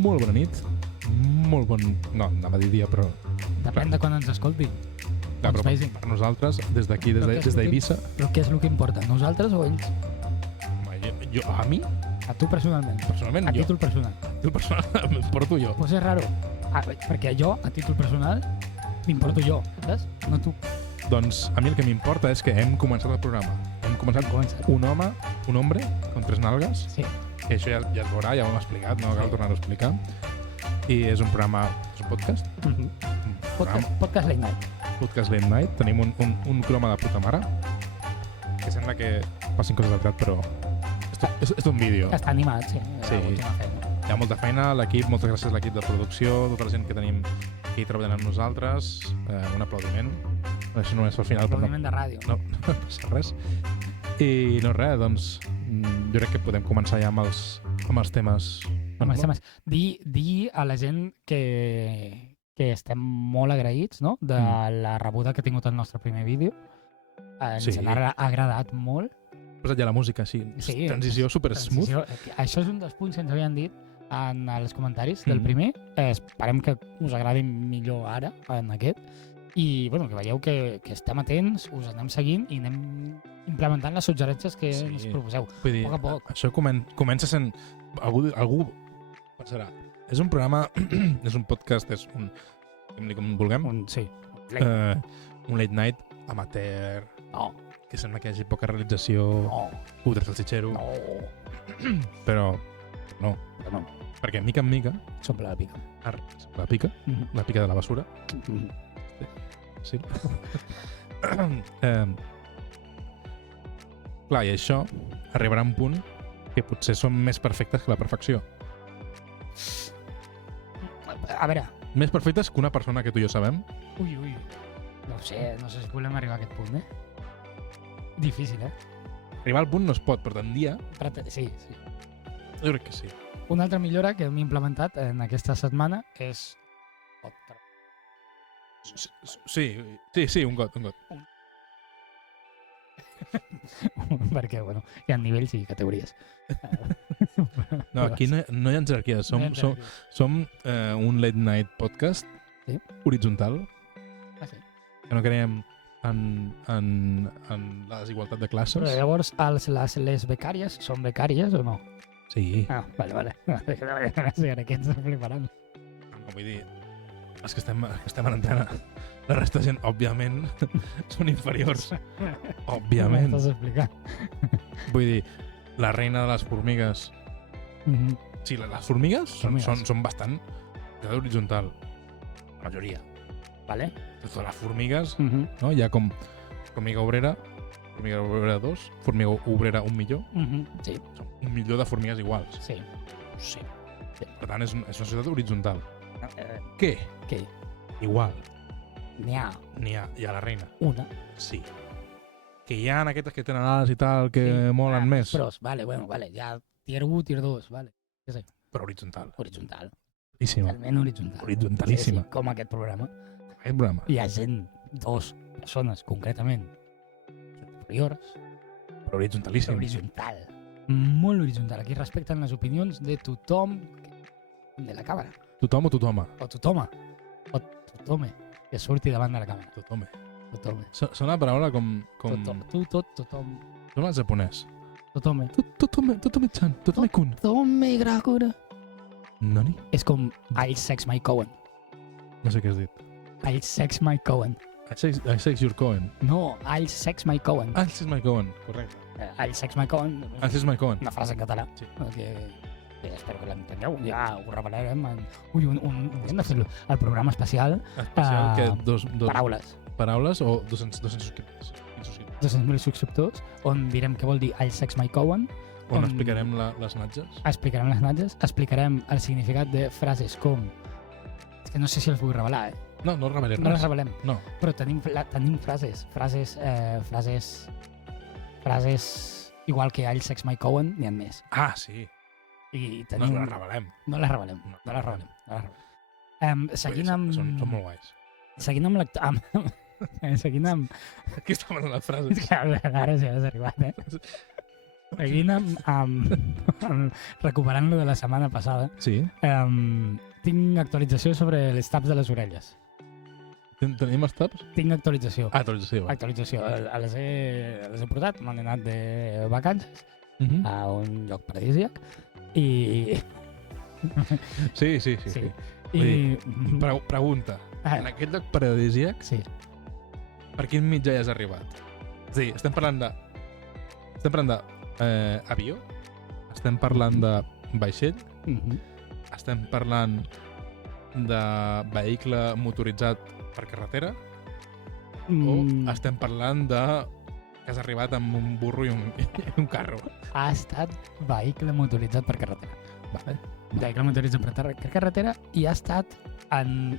molt bona nit, molt bon... No, anava a dir dia, però... Depèn de quan ens escoltin. Clar, però per nosaltres, des d'aquí, des d'Eivissa... Però què és el que importa? Nosaltres o ells? Jo, a mi? A tu personalment. Personalment, a jo. títol personal. A títol personal m'importo jo. Pues és raro. Perquè jo, a títol personal, m'importo jo, saps? No tu. Doncs a mi el que m'importa és que hem començat el programa. Hem començat un home, un hombre, con 3 nalgues. Sí. Que això ja es veurà, ja ho hem explicat, no cal tornar-ho a explicar. I és un programa, és un podcast. Podcast Late Night. Podcast Late Night. Tenim un croma de puta mare, que sembla que passin coses de veritat, però és un vídeo. Està animat, sí. Sí. Hi ha molta feina, l'equip, moltes gràcies a l'equip de producció, tota la gent que tenim aquí treballant amb nosaltres. Un aplaudiment. Això no és al final. Aplaudiment de ràdio. No passa res. I no res, doncs jo crec que podem començar ja amb els temes. Amb els temes. Dir a la gent que estem molt agraïts, no?, de la rebuda que ha tingut el nostre primer vídeo. Ens ha agradat molt. Posat ja la música, sí. Transició super smooth. Això és un dels punts que ens havien dit en els comentaris del primer. Esperem que us agradi millor ara, en aquest. I bueno, que veieu que estem atents, us anem seguint i anem implementant les suggerències que ens proposeu. Vull dir, a poc a poc. Això comença sent... Algú pensarà. És un programa, és un podcast, és un... com vulguem. Sí. Un late night amateur. No. Que sembla que hi hagi poca realització. No. Putres al xitxero. No. Però no. No. Perquè mica en mica... S'omple la pica. La pica? La pica de la basura. Sí. Clar, i això arribarà a un punt que potser som més perfectes que la perfecció. A veure... Més perfectes que una persona que tu i jo sabem. Ui. No sé si volem arribar a aquest punt, Difícil, Arribar al punt no es pot, però tendir a... Sí. Jo crec que sí. Una altra millora que hem implementat en aquesta setmana és... Sí, un got. Perquè, bueno, hi ha nivells i categories. No, aquí no hi ha jerarquies. Som un late night podcast horitzontal. Sí. Que no creiem en la desigualtat de classes. Però llavors les becàries són becàries o no? Sí. Ah, vale. Sí, ara que ens fliparan. No, vull dir, els que estem en antena, la resta de gent, òbviament, són inferiors. Òbviament. M'estàs explicant. Vull dir, la reina de les formigues... Sí, les formigues són bastant horitzontal. La majoria. Vale. Totes les formigues, no? Hi ha com formiga obrera 2, formiga obrera 1 milió. Sí. Són 1 milió de formigues iguals. Sí. Per tant, és una societat horitzontal. Què? Igual. N'hi ha la reina. una. Sí. Que hi ha aquestes que tenen ales i tal, que molen més. Pros, vale, ja tier 1, tier 2, vale. Què sé. Però horitzontal. Totalment horitzontal. Horitzontalíssima. Sí, com aquest programa. Hi ha gent, 2 persones concretament, superiors. Però horitzontalíssim. Horitzontal. Molt horitzontal. Aquí respecten les opinions de tothom de la càmera. Tothom o totoma? O totoma. O totome. Que surti davant de la càmera. Totome. Sona la paraula com... Tothom. Sona el japonès. Totome. Totome-chan. Totome-kun. Totome Gragura. Nani? És com I'll sex my Cohen. No sé què has dit. I'll sex my Cohen. I sex your Cohen. No, I'll sex my Cohen. I'll sex my Cohen, correcte. I'll sex my Cohen. I'll sex my Cohen. Una frase en català. Sí. Espero que l'entengueu. Ja ho revelarem. Hem de fer el programa especial. Que Paraules. Paraules o 200 subscriptors. 200.000 subscriptors, on direm què vol dir I'll sex my Cohen. On explicarem les natges. Explicarem les natges. Explicarem el significat de frases com... És que no sé si els vull revelar, No revelem. No les revelem. No. Però tenim frases. Frases igual que I'll sex my Cohen, n'hi ha més. Ah, sí. I tenim... No les revelem. No les revelem. Seguint amb... Són molt guais. Seguint amb Aquí està mandant les frases. Ara ja has arribat, Seguint recuperant-lo de la setmana passada, Sí. tinc actualització sobre els taps de les orelles. Tenim els taps? Tinc actualització. Actualització. Actualització. Les he portat, m'han anat de vacances a un lloc paradisíac i... Sí. Sí. I... Pregunta. En aquest lloc paradisíac, Sí. per quin mitjà ja has arribat? És a dir, estem parlant de avió? Estem parlant de vaixell? Estem parlant de vehicle motoritzat per carretera? O estem parlant de que has arribat amb un burro i un carro? Ha estat vehicle motoritzat per carretera. Vale. Vehicle motoritzat per carretera i ha estat el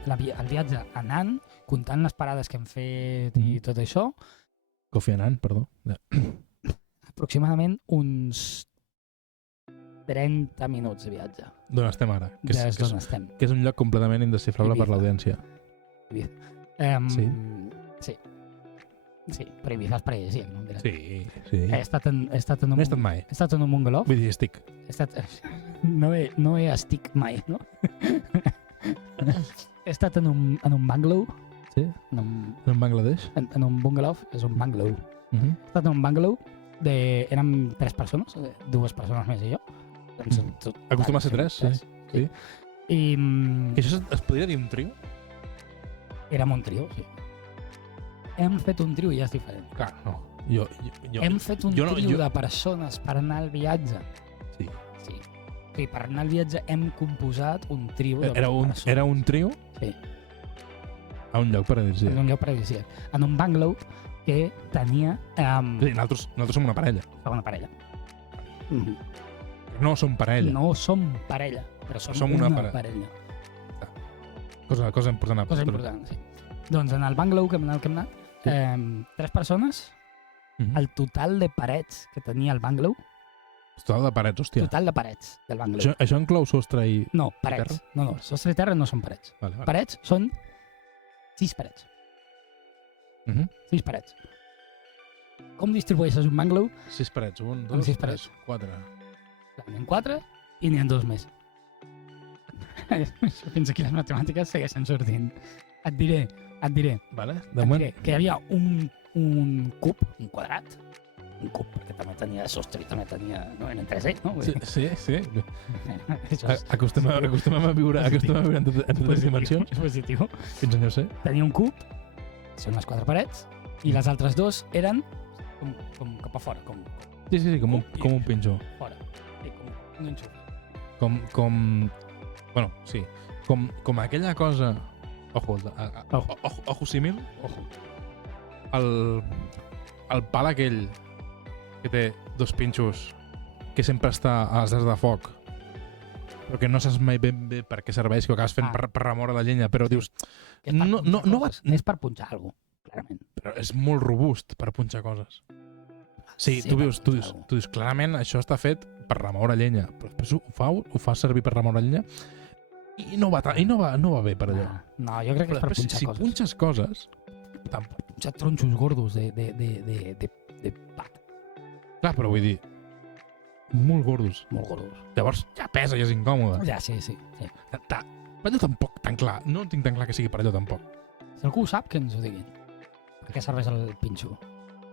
viatge anant, comptant les parades que hem fet i tot això, Kofi Annan, perdó. aproximadament uns 30 minuts de viatge. D'on estem ara? Des d'on estem. Que és un lloc completament indescifrable per Ibiza. l'audiència. Sí? Sí, però Ibiza és paradisíac, no? Sí. He estat en un... No he estat mai. He estat en un bungalow. Vull dir, estic. No he estic mai, no? He estat en un bungalow. Sí? En un, En Bangladesh? en un bungalow. És un bungalow. Uh -huh. He estat en un bungalow érem 3 persones, 2 persones més i jo. Acostuma a ser 3, sí. I Que això es podria dir un trio? érem un trio, sí. Hem fet un trio i ja és diferent. Clar, no. Jo Hem fet un trio de persones per anar al viatge. Sí. Sí, per anar al viatge hem composat un trio de persones. Era un trio? Sí. A un lloc paradisíac. En un lloc paradisíac. En un bungalow que tenia... Sí, nosaltres som una parella. Segona parella. No som parella. No som parella, però som una parella. Cosa important. Cosa important, sí. Doncs en el bungalow que hem anat, 3 persones, el total de parets que tenia el bungalow, Total de parets, hòstia. total de parets del bungalow. Això inclou sostre i... No, parets. No, sostre i terra no són parets. Vale. Parets són 6 parets. 6 parets. Com distribueixes un bungalow? 6 parets. 1, 2, Amb 6 3, parets. 4. N'hi ha 4 i n'hi ha 2 més. Fins aquí les matemàtiques segueixen sortint. Et diré, Vale. et diré que hi havia un cub, un quadrat, un cub, perquè també tenia sostre i també tenia... No, eren 3, no? Sí. Això és Acostumem a viure en totes dimensions. És positiu. Fins on jo sé. Tenia un cub, són les 4 parets, i les altres 2 eren com cap a fora, Sí, com un pinxó. fora. Sí, com un enxuf. Bueno, sí. Com aquella cosa... Ojo símil. Ojo. El pal aquell que té 2 pinxos que sempre està a les llars de foc però que no saps mai ben bé per què serveix, que ho acabes fent per remoure la llenya, però dius... És per punxar alguna cosa, clarament. Però és molt robust per punxar coses. Sí, tu dius, clarament això està fet per remoure llenya, però després ho fa servir per remoure llenya i no va bé per allò. No, jo crec que és per punxar si coses. Si punxes coses... Punxar tronxos gordos de pat. Clar, però vull dir, molt gordos. Molt gordos. Llavors ja pesa i és incòmode. Ja, sí. Per allò tampoc tan clar. No tinc tan clar que sigui per allò tampoc. Si algú ho sap, que ens ho diguin. Per què serveix el pinxo?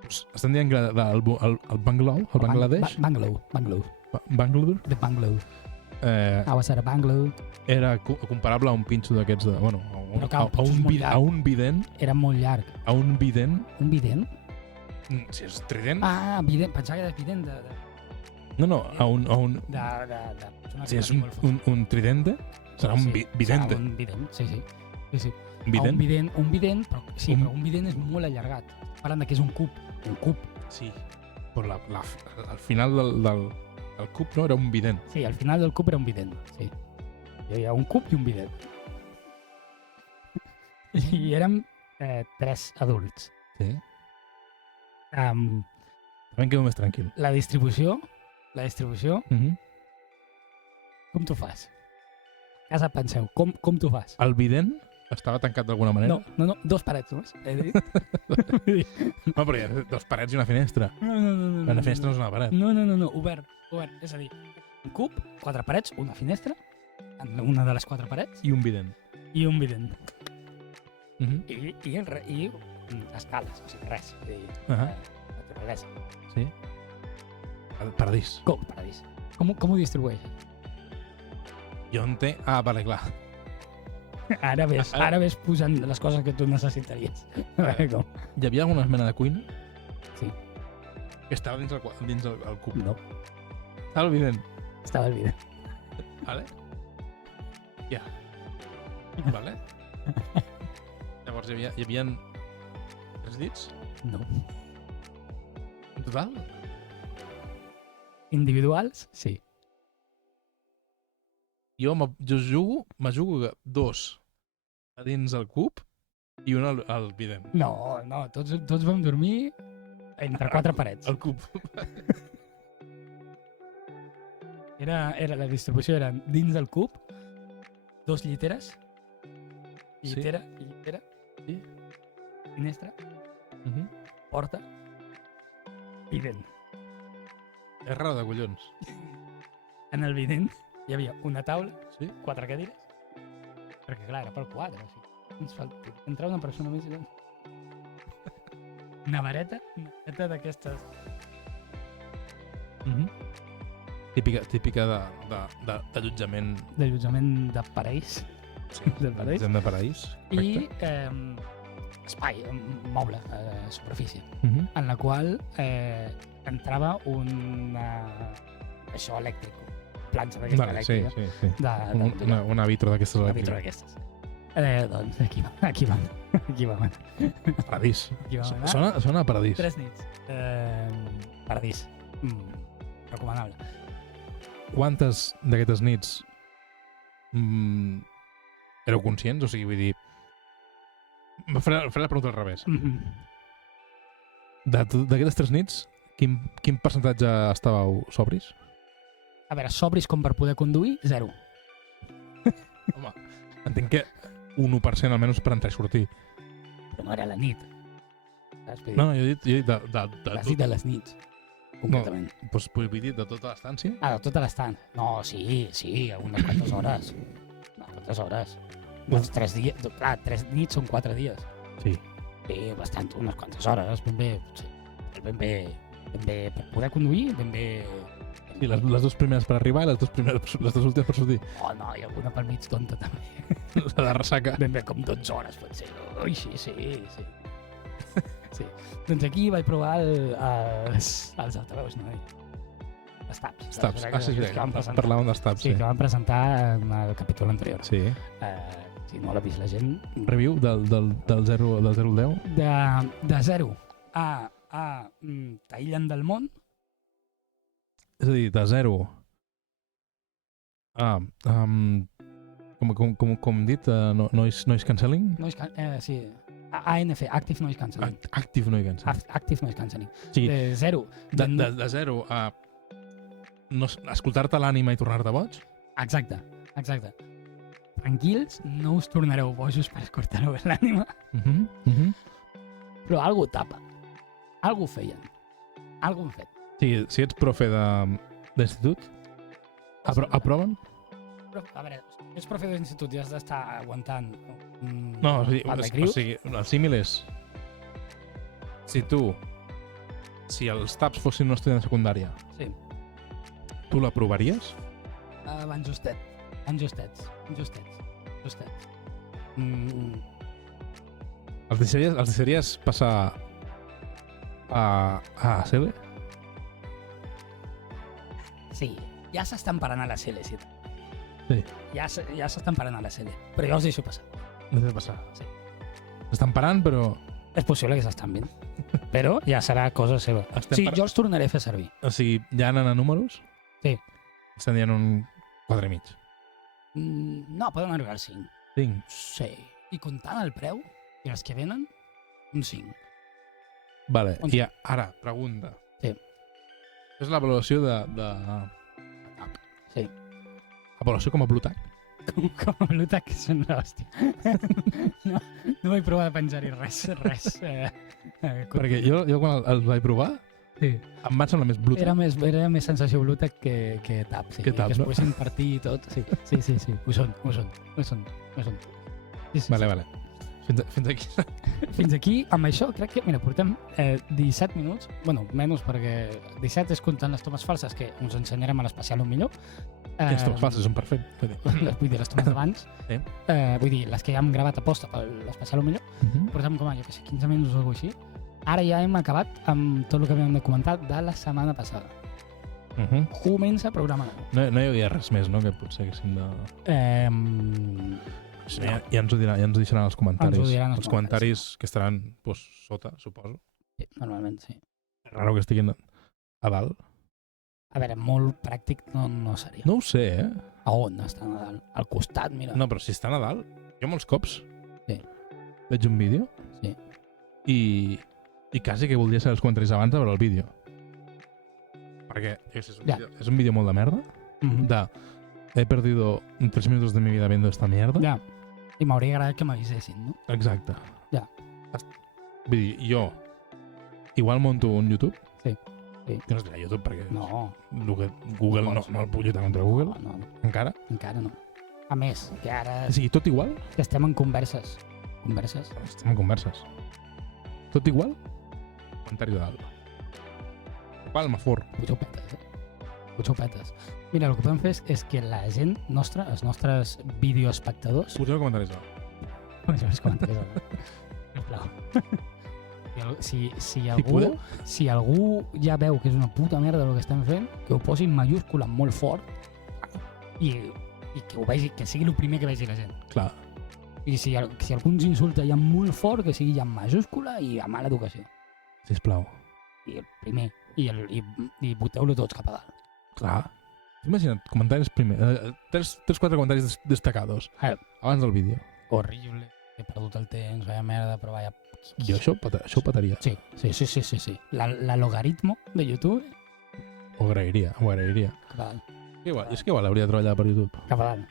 Pues estem dient que el Bangladesh? El Bangladesh? Bungalow. Bangladesh? The bungalow. I was at a bungalow. Era comparable a un pinxo d'aquests de... Bueno, a un vident. Era molt llarg. A un vident. Un vident? Si és trident. Ah, vident. Pensava que era vident de... No, a un... Si és un tridente, serà un vidente. Serà un vident, sí. Un vident? Un vident, però sí, però un vident és molt allargat. Parlant que és un cub. Un cub. Sí, però al final del cub no era un vident. Sí, al final del cub era un vident, sí. Hi havia un cub i un vident. I érem 3 adults. Sí. També em quedo més tranquil. La distribució, com t'ho fas? A casa penseu, com t'ho fas? El vident Estava tancat d'alguna manera? No, 2 parets només. No, però hi ha 2 parets i una finestra. No. La finestra no és una paret. No, obert. És a dir, un cub, 4 parets, una finestra, en una de les 4 parets, I un vident. i un vident. Mhm. I escales, o sigui, res. Naturalesa. Sí. Paradís. Com, paradís. Com ho distribueix? Jo entenc... Ah, vale, clar. Ara ves posant les coses que tu necessitaries. A veure com. Hi havia alguna mena de cuina? Sí. Que estava dins el cub. No, Estava el vident. estava el vident. Vale? Ja. Vale. Llavors hi havia 3 dits? No. En total? Individuals, sí. Jo jugo 2 a dins el cub i un al vident. No, tots vam dormir entre 4 parets. El cub. La distribució era dins del cub, 2 lliteres, Sí. llitera, Sí. finestra, porta, vident. És raro de collons. En el vident hi havia una taula, Sí? 4 cadires, perquè clar, era per 4, o sigui, ens falta entrar una persona més i no. Una vareta d'aquestes. Típica d'allotjament. D'allotjament de parells. Sí. Del paraís. De paraís. I espai, moble, superfície, Mhm. en la qual entrava això elèctric, planxa d'aquesta Vale, sí, elèctrica. sí. Una vitro d'aquestes Una vitro elèctriques. d'aquestes. Doncs aquí vam Paradís. anar. Sona a paradís. 3 nits. Paradís. Recomanable. Quantes d'aquestes nits éreu conscients? O sigui, vull dir... Faré la pregunta al revés. D'aquestes 3 nits, quin percentatge estàveu sobris? A veure, sobris com per poder conduir, 0. Home, entenc que un 1% almenys per entrar i sortir. Però no era la nit. Saps? Vull dir, No, jo he dit de l'has dit de les nits, concretament. Doncs vull dir de tota l'estància? De tota l'estant. No, sí, unes quantes hores. Unes quantes hores. Doncs 3 dies, clar, 3 nits són 4 dies. Sí. Sí, bastant, unes quantes hores, ben bé, sí. Ben bé, per poder conduir, ben bé... Sí, les 2 primeres per arribar i les 2 últimes per sortir. Oh, no, hi ha alguna pel mig tonta, també. La de ressaca. Ben bé, com 12 hores, pot ser. Ui, sí. Sí. Doncs aquí vaig provar els altaveus, no? Els taps. Taps. Sí, que van presentar. parlàvem dels taps. Sí, que van presentar en el capítol anterior. Sí. Si no l'ha vist la gent... Review del 0 al 10? De 0 a t'aïllen del món. És a dir, de 0 a... com hem dit, noise cancelling? Sí, ANC, Active Noise Cancelling. Active Noise Cancelling. Active Noise Cancelling. Sí. De 0. De 0 a escoltar-te l'ànima i tornar-te boig? Exacte. Tranquils, no us tornareu bojos per escoltar-vos l'ànima, però algú tapa. Algú feien. Algú han fet. Sí, si ets profe d'institut, aproven? Però, a veure, si ets profe d'institut i has d'estar aguantant No, o crius, sigui, el símil és... Si els taps fossin un estudiant de secundària, sí. tu l'aprovaries? Van justets. Els deixaries passar a CB? Sí, ja s'estan parant a la CL, sí. Sí. Ja s'estan parant a la CL, però jo els deixo passar. Deixa passar. Sí. Estan parant, però... És possible que s'estan vint, però ja serà cosa seva. Jo els tornaré a fer servir. O sigui, ja anen a números? Sí. Estan dient un 4,5. No, poden arribar al 5. 5? Sí. I comptant el preu, i els que venen, un 5. Vale, i ara, pregunta. Sí. És l'avaluació de... Sí. Avaluació com a Blue Tag? Com a Bluetooth, que són l'hòstia. No vaig provar de penjar-hi res. Perquè jo quan el vaig provar, Sí. em va semblar més Bluetooth. Era més sensació Bluetooth que tap, sí. Que tap, que es no? poguessin partir i tot. Sí. Ho són. Sí. Vale. Fins aquí. Fins aquí, amb això, crec que, mira, portem 17 minuts, bueno, menys perquè 17 és comptant les tomes falses, que us ensenyarem a l'especial un millor. Les tomes falses són perfectes. Vull dir, les tomes d'abans. Sí. Vull dir, les que ja hem gravat a posta per l'especial un millor. Portem com a, jo què sé, 15 minuts o alguna cosa així. Ara ja hem acabat amb tot el que havíem de comentar de la setmana passada. Comença programa nou. No hi havia res més, no?, que potser haguéssim de... Ja ens ho deixaran als comentaris. Els comentaris que estaran sota, suposo. Sí, normalment sí. És raro que estiguin a dalt. A veure, molt pràctic no seria. No ho sé, A on estan a dalt? Al costat, mira. No, però si estan a dalt, jo molts cops veig un vídeo Sí. i quasi que voldria saber els comentaris abans de veure el vídeo. Perquè és un vídeo molt de merda, he perdido 3 minutos de mi vida viendo esta mierda. Ja. I m'hauria agradat que m'avisessin, no? Exacte. Ja. Vull dir, jo igual monto un YouTube. Sí. Que no es dirà YouTube perquè No. Google no el puc lluitar contra Google. No. Encara. Encara no. A més, que ara O sigui, tot igual? que estem en converses. Estem en converses. Tot igual? Comentari de dalt. Palma fort. Potser ho petes. Mira, el que podem fer és que la gent nostra, els nostres videoespectadors... Poseu comentaris de dalt. Poseu els comentaris de dalt. Si algú ja veu que és una puta merda el que estem fent, que ho posi en mayúscula molt fort i que ho vegi, que sigui el primer que vegi la gent. Clar. I si algú ens insulta ja molt fort, que sigui ja en mayúscula i a mala educació. Sisplau. I el primer. I voteu-lo tots cap a dalt. Clar. Imagina't, comentaris primer. 3-4 comentaris destacados. Abans del vídeo. Horrible. He perdut el temps, vaya merda, però vaya... Jo això ho petaria. Sí. La logaritmo de YouTube... Ho agrairia. Cap a dalt. És que igual hauria de treballar per YouTube. Cap a dalt.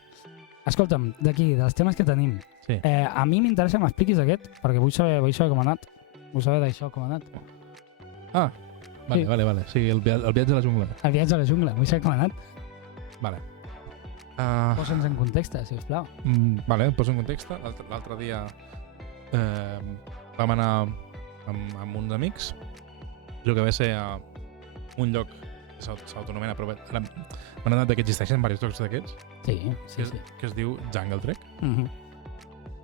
Escolta'm, d'aquí, dels temes que tenim. Sí. A mi m'interessa que m'expliquis aquest, perquè vull saber com ha anat. Vull saber d'això com ha anat. Ah, vale. Sí, el viatge a la jungla. El viatge a la jungla, vull saber com ha anat. Vale. Posa'ns en context, sisplau. Vale, poso en context. L'altre dia vam anar amb uns amics. Jo que va ser a un lloc que s'autonomena, però ara m'han anat que existeixen diversos llocs d'aquests. Sí. Que es diu Jungle Trek.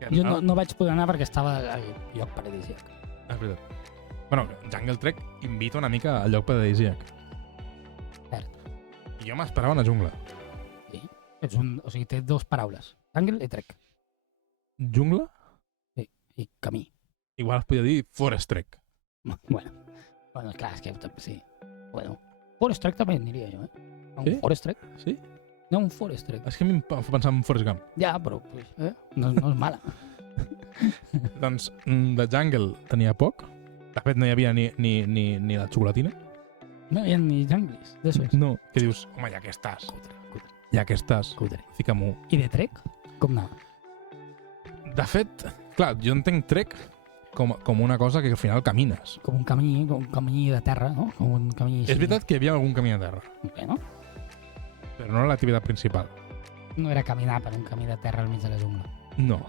Jo no vaig poder anar perquè estava al lloc paradisíac. És veritat. Bueno, Jungle Trek invita una mica al lloc paradisíac. Cert. I jo m'esperava una jungla. Sí. O sigui, té 2 paraules. Jungle i trek. Jungla? Sí. I camí. Igual es podia dir Forest Trek. Bueno, clar, és que sí. Bueno, Forest Trek també aniria jo, Un Sí? Forest Trek? Sí? No, un Forest Trek. És que a mi em fa pensar en Forrest Gump. Ja, però no és mala. Doncs de Jungle tenia poc. De fet, no hi havia ni la xocolatina. No hi ha ni jungles, d'esos. No. Que dius, home, ja que estàs. Ja que estàs. Fica-m'ho. I de trek? Com anava? De fet, clar, jo entenc trek com una cosa que al final camines. Com un camí de terra, no? Com un camí així. És veritat que hi havia algun camí a terra. Bueno, però no era l'activitat principal. no era caminar per un camí de terra al mig de la jungla. No.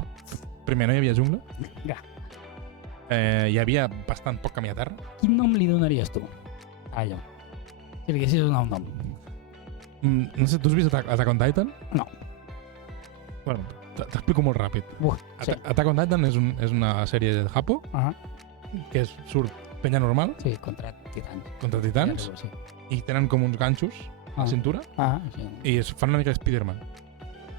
Primer, no hi havia jungla. Ja. Hi havia bastant poc camí a terra. Quin nom li donaries tu a allò? Si li haguessis donar un nom. No sé, tu has vist Attack on Titan? No. Bueno, t'explico molt ràpid. Sí. Attack on Titan és una sèrie de Japo, que surt penya normal Sí, contra titans. sí. I tenen com uns ganxos a la cintura Sí. i es fan una mica de Spider-Man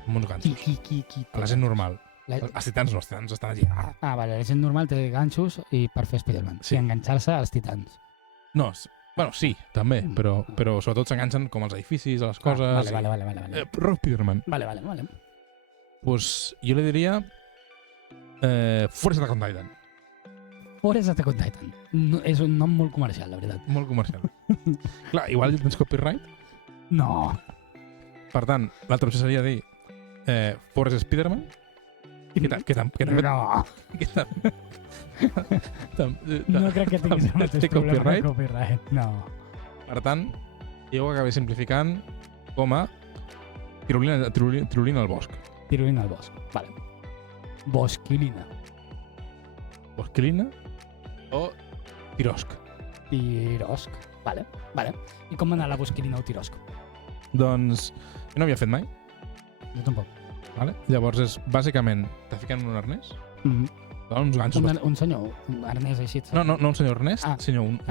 amb uns ganxos. Qui? A la gent normal. Els titans no, els titans estan allí. Vale, la gent normal té ganxos i per fer Spider-Man. Sí. I enganxar-se als titans. No, bueno, sí, també, però sobretot s'enganxen com als edificis, a les coses. Vale. Rock Spider-Man. Vale. Pues jo li diria Forest Attack on Titan. Forest Attack on Titan. No, és un nom molt comercial, la veritat. Molt comercial. Clar, igual tens copyright. No. Per tant, l'altra opció seria dir Forrest Spiderman, que també... No, que no crec que tinguis el mateix té problema de copyright. copyright. No. Per tant, jo ho acabé simplificant com a tirolina al bosc. Tirolina al bosc. Vale. Bosquilina. Bosquilina o tirosc. Tirosc. Vale. I com va anar la bosquilina o tirosc? Doncs jo no havia fet mai, Jo tampoc. vale? Llavors és, bàsicament, te fiquen en un arnès, uns ganxos... Un senyor, un arnès així. No un senyor arnès, Ah. sinó un Dic,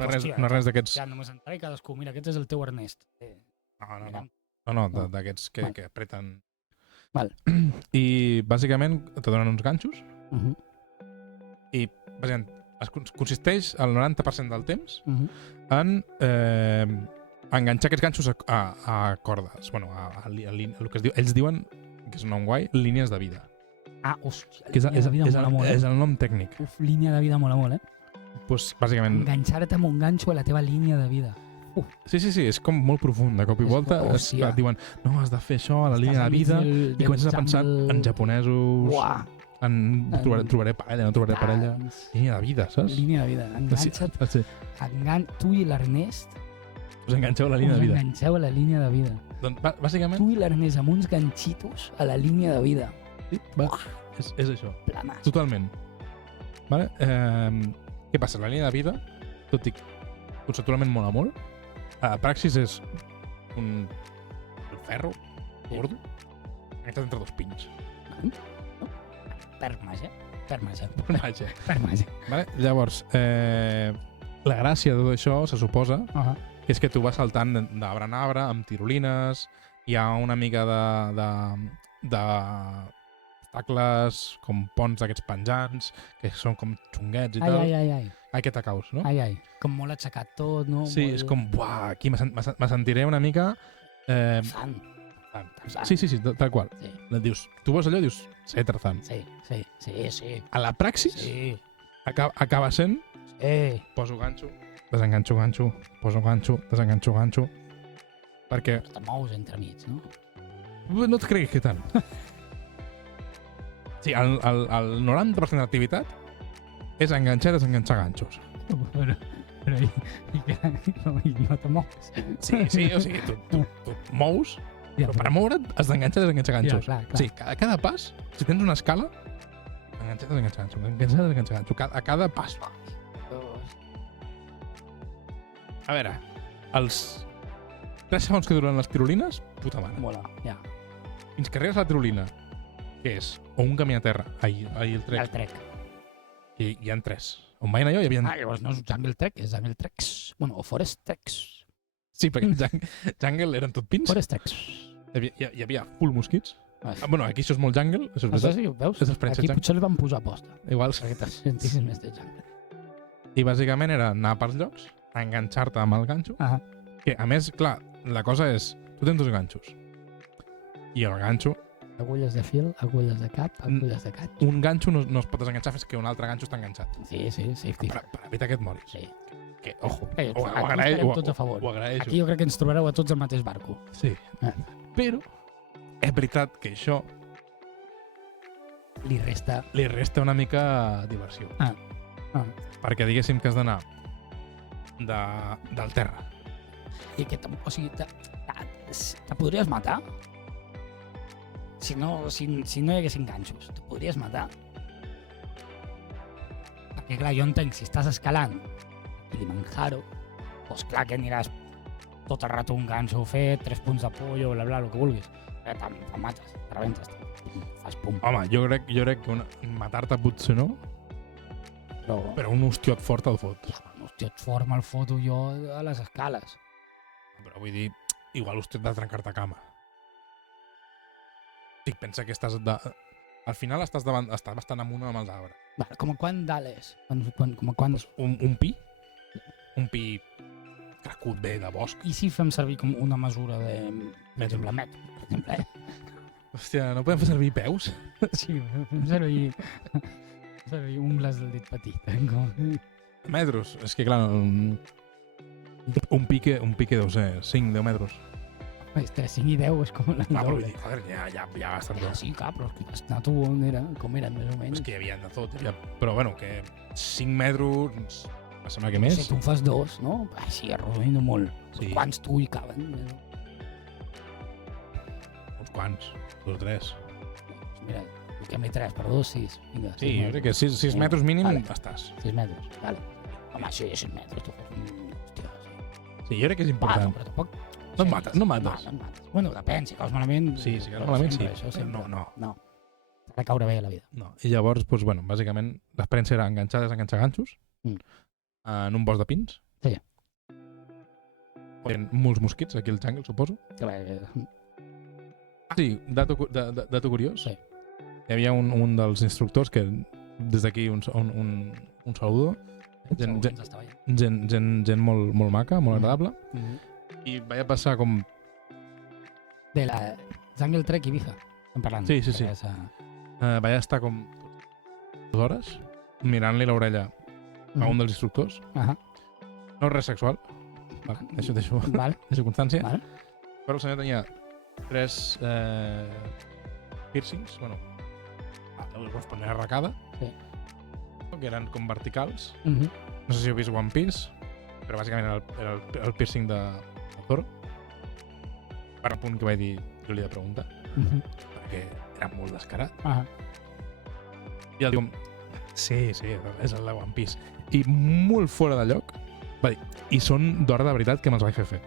arnès, hòstia, un arnès d'aquests... Ja només entraré cadascú. Mira, aquest és el teu Ernest. No, d'aquests que, Val. que apreten... Val. I, bàsicament, te donen uns ganxos Uh i, bàsicament, consisteix el 90% del temps -huh. en enganxar aquests ganxos a cordes. Bueno, el que es diu, ells diuen, que és un nom guai, línies de vida. Ah, hòstia, Que línia de vida mola molt, és el nom tècnic. Uf, línia de vida mola molt, Pues, bàsicament, Enganxar-te amb un ganxo a la teva línia de vida. sí, és com molt profund. De cop i És volta hòstia. et diuen, no, has de fer això a la línia de vida, i comences a pensar en japonesos, Uah, trobaré parella, no trobaré parella. Línia de vida, saps? línia de vida. Enganxa't. Sí. Tu i l'Ernest Us enganxeu a la línia us de vida. enganxeu a la línia de vida. Doncs, bàsicament, Tu i l'Ernest amb uns ganxitos a la línia de vida. és això. Planas. Totalment. Vale? Què passa? La línia de vida, tot i que conceptualment mola molt, a praxis és un ferro gordo enganxat entre dos pins. Per màgia. Vaja. Vale? Llavors, la gràcia de tot això se suposa que és que tu vas saltant d'arbre en arbre amb tirolines, hi ha una mica de obstacles com ponts d'aquests penjants que són com xunguets i tal. Ai. Ai, que t'acaus, no? Ai. Com molt aixecat tot, no? Sí, molt... és com, buah, aquí me sentiré una mica... Fan. Sí, tal qual. Sí. Dius, tu veus allò i dius, sé Tarzan. Sí. A la praxis Sí. acaba sent poso ganxo, desenganxo ganxo, poso ganxo, desenganxo ganxo, perquè Te mous entremig, no? no et creguis que tant. Sí, el 90% de l'activitat és enganxar i desenganxar ganxos. Però i no te mous. Sí, o sigui, tu et mous, però per moure't has d'enganxar i desenganxar ganxos. clar. Sí, a cada pas, si tens una escala, enganxar i desenganxar ganxo, enganxar i desenganxar ganxo, a cada pas. A veure, els 3 segons que duren les tirolines, puta mare. Mola, ja. Fins que arribes a la tirolina, que és o un camí a terra, ahir el trek, El trek. i hi ha 3. On vaig anar jo hi havia... Llavors no és Jungle Trek, és Jungle Treks. Bueno, o Forest Treks. Sí, perquè jungle eren tot pins. Forest Treks. Hi havia full mosquits. Ah, Bueno, aquí això és molt jungle, això és Això veritat. sí, ho veus? És l'experiència Aquí jungle. potser li van posar posta, Igual. perquè te sentissis més de jungle. I bàsicament era anar pels llocs, enganxar-te amb el ganxo, Ah, que a més, clar, la cosa és, tu tens 2 ganxos, i el ganxo, agulles de fil, agulles de cap, agulles de cat. un ganxo no es pot desenganxar fins que un altre ganxo està enganxat. Sí, safety. Per evitar que et moris. Sí. Que, ojo, Aquí ho estarem tots a favor. ho agraeixo. Aquí jo crec que ens trobareu a tots al mateix barco. Sí. Ah. Però és veritat que això Li resta... li resta una mica diversió. Ah. Perquè diguéssim que has d'anar del terra. I que, o sigui, te podries matar? Si no hi haguessin ganxos, te podries matar? Perquè, clar, jo entenc, si estàs escalant Kilimanjaro, doncs clar que aniràs tot el rato un ganxo fet, 3 punts de pollo, bla, bla, el que vulguis. Te mates, te rebentes, fas pum. Home, jo crec que matar-te potser no, però un hostiot fort el fot. Hòstia, et forma el foto jo a les escales. Però vull dir, igual hostiot de trencar-te cama. Dic, pensa que estàs... Al final estàs bastant amunt amb els arbres. Vale, com a quant dalt és? Com a quant... Un pi crecut bé de bosc. I si fem servir com una mesura de... Per exemple, metro, per exemple, Hòstia, no podem fer servir peus? Sí, fem servir ungles del dit petit. Metros? És que clar, un pi que deu ser 5-10 metres. Entre 5 i 10 és com la Però vull doble. dir, joder, ja bastant dos. Sí, clar, però has anat on era, com eren, més o menys. És que hi havia de tot. Però bueno, que 5 metres, em sembla que més. Si tu en fas 2, no? Així, arrodonint molt. Sí. Quants tu hi caben? Uns quants, 2 o 3. Mira, fiquem-li 3 per 2, 6. Vinga, Sí, jo crec que 6 Vinga, metres mínim vale. estàs. 6 metres, vale. Home, sí, 6 metres, tu fas un... Hòstia, sí. Sí, jo crec que és Va, important. però tampoc... No et mates, no mates. No et mates. Bueno, depèn, si caus malament... Sí, si caus però malament, sempre, sí. Això sempre. No. T'ha de caure bé a la vida. No. I llavors, doncs, bueno, bàsicament, l'experiència era enganxar, desenganxar ganxos en un bosc de pins. Sí. Hi ha molts mosquits aquí al jungle, suposo. Sí, dato curiós. Sí. Hi havia un dels instructors que, des d'aquí, un saludo. Gent molt maca, molt agradable. I vaig passar com... De la Jungle Trek Ibiza, estem parlant. Sí. Vaig estar com 2 hores mirant-li l'orella a un dels instructors. No res sexual. Vale, deixo constància. Vale. Però el senyor tenia 3 piercings, bueno, corresponent arracada, Sí. que eren com verticals. Mhm. No sé si heu vist One Piece, però bàsicament era el piercing de Zoro. Per un punt que vaig dir, jo li he de preguntar, perquè era molt descarat. I el diu, sí, és el de One Piece. I molt fora de lloc, va dir, i són d'hora de veritat que me'ls vaig fer fer.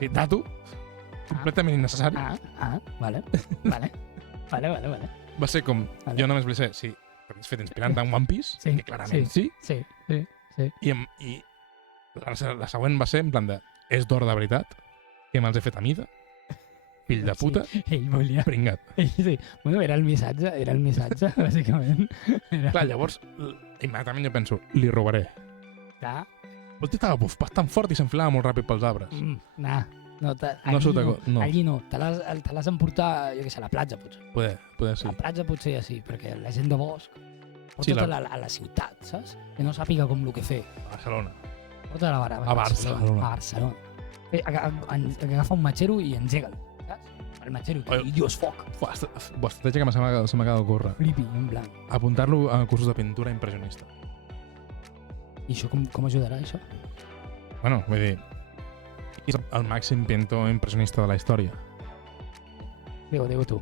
Sí, dato, completament innecessari. Vale. Va ser com, Vale. jo només volia ser, sí, perquè és fet inspirant en One Piece, Sí, que clarament sí. Sí. I la següent va ser en plan de, és d'hora de veritat, que me'ls he fet a mida, fill de puta, Ell volia... pringat. Sí. Bueno, era el missatge, bàsicament. Clar, llavors, immediatament jo penso, li robaré. Clar. El tio estava bastant fort i s'enfilava molt ràpid pels arbres. Allí no. Te l'has emportat, jo què sé, a la platja, potser. Poder sí. A la platja potser ja sí, perquè la gent de bosc Sí, porta a la ciutat, saps? Que no sàpiga com el que fer. A Barcelona. Porta a Barcelona. Agafa un matxero i engega'l, saps? El matxero, que i dios foc. Estratègia que se m'ha acabat d'ocórrer. Flipi, en blanc. Apuntar-lo a cursos de pintura impressionista. I això com ajudarà, això? Bueno, vull dir, és el màxim pintor impressionista de la història. Digue-ho tu.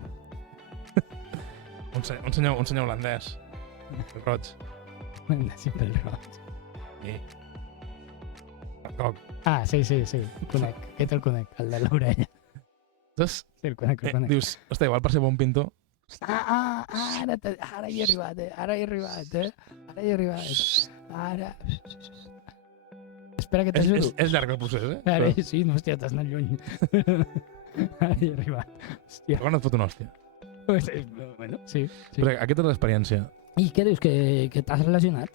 Un senyor holandès. El roig. Sempre el roig. Sí. Roc. Sí. El conec. Aquest el conec, el de l'orella. Entonces, Sí, el conec. dius, hòstia, igual per ser bon pintor... Ara hi he arribat, Ara... Espera que t'ajudo. És llarg el procés, Ara, sí, no, hòstia, t'has anat lluny. Ara hi he arribat. Hòstia. Però quan et fot una hòstia? Bueno, sí. Però aquesta és l'experiència. I què dius, que t'has relacionat?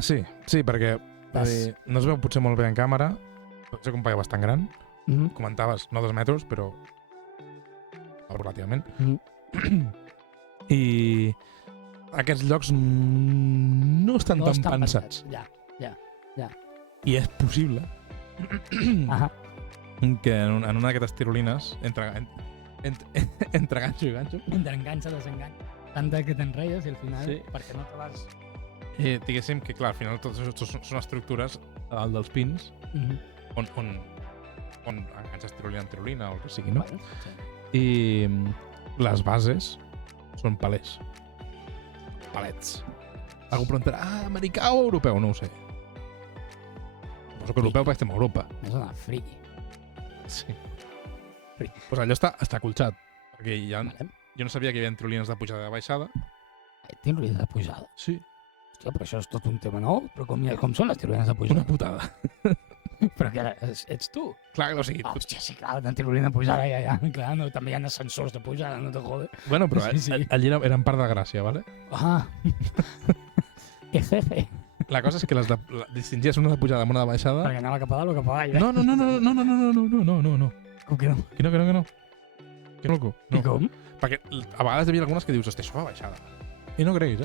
Sí, perquè no es veu potser molt bé en càmera, potser que un paio bastant gran. Comentaves, no 2 metres, però relativament. I aquests llocs no estan tan pensats. Ja. I és possible que en una d'aquestes tirolines, entre ganxo i ganxo, Entre enganxa, desenganxa. Tanta que t'enreies i al final, Sí. perquè no te l'has... diguéssim que, clar, al final tot això són estructures a dalt dels pins on enganxes tirolina en tirolina o el que sigui, no? Vale, sí. I les bases són palets. Palets. Algú preguntarà, americà o europeu? No ho sé. Suposo que europeu perquè estem a Europa. És una friki. Sí. Pues allò està colxat. Perquè Vale. jo no sabia que hi havia tirolines de pujada i de baixada. Tirolines de pujada. Sí. Hòstia, però això és tot un tema nou. Però com són les tirolines de pujada? Una putada. Però que ets tu? Clar, o sigui... Hòstia, sí, clar, una tirolina de pujada ja. Clar, no, també hi ha ascensors de pujada, no te jode. Bueno, però Sí. allí eren part de gràcia, ¿vale? Que jefe. La cosa és que distingies una de pujada amb una de baixada... Perquè anava cap a dalt o cap a avall, eh? No. Com que no? Que no. Que loco. No. I com? Perquè a vegades hi havia algunes que dius, hòstia, això va baixada. I no creguis,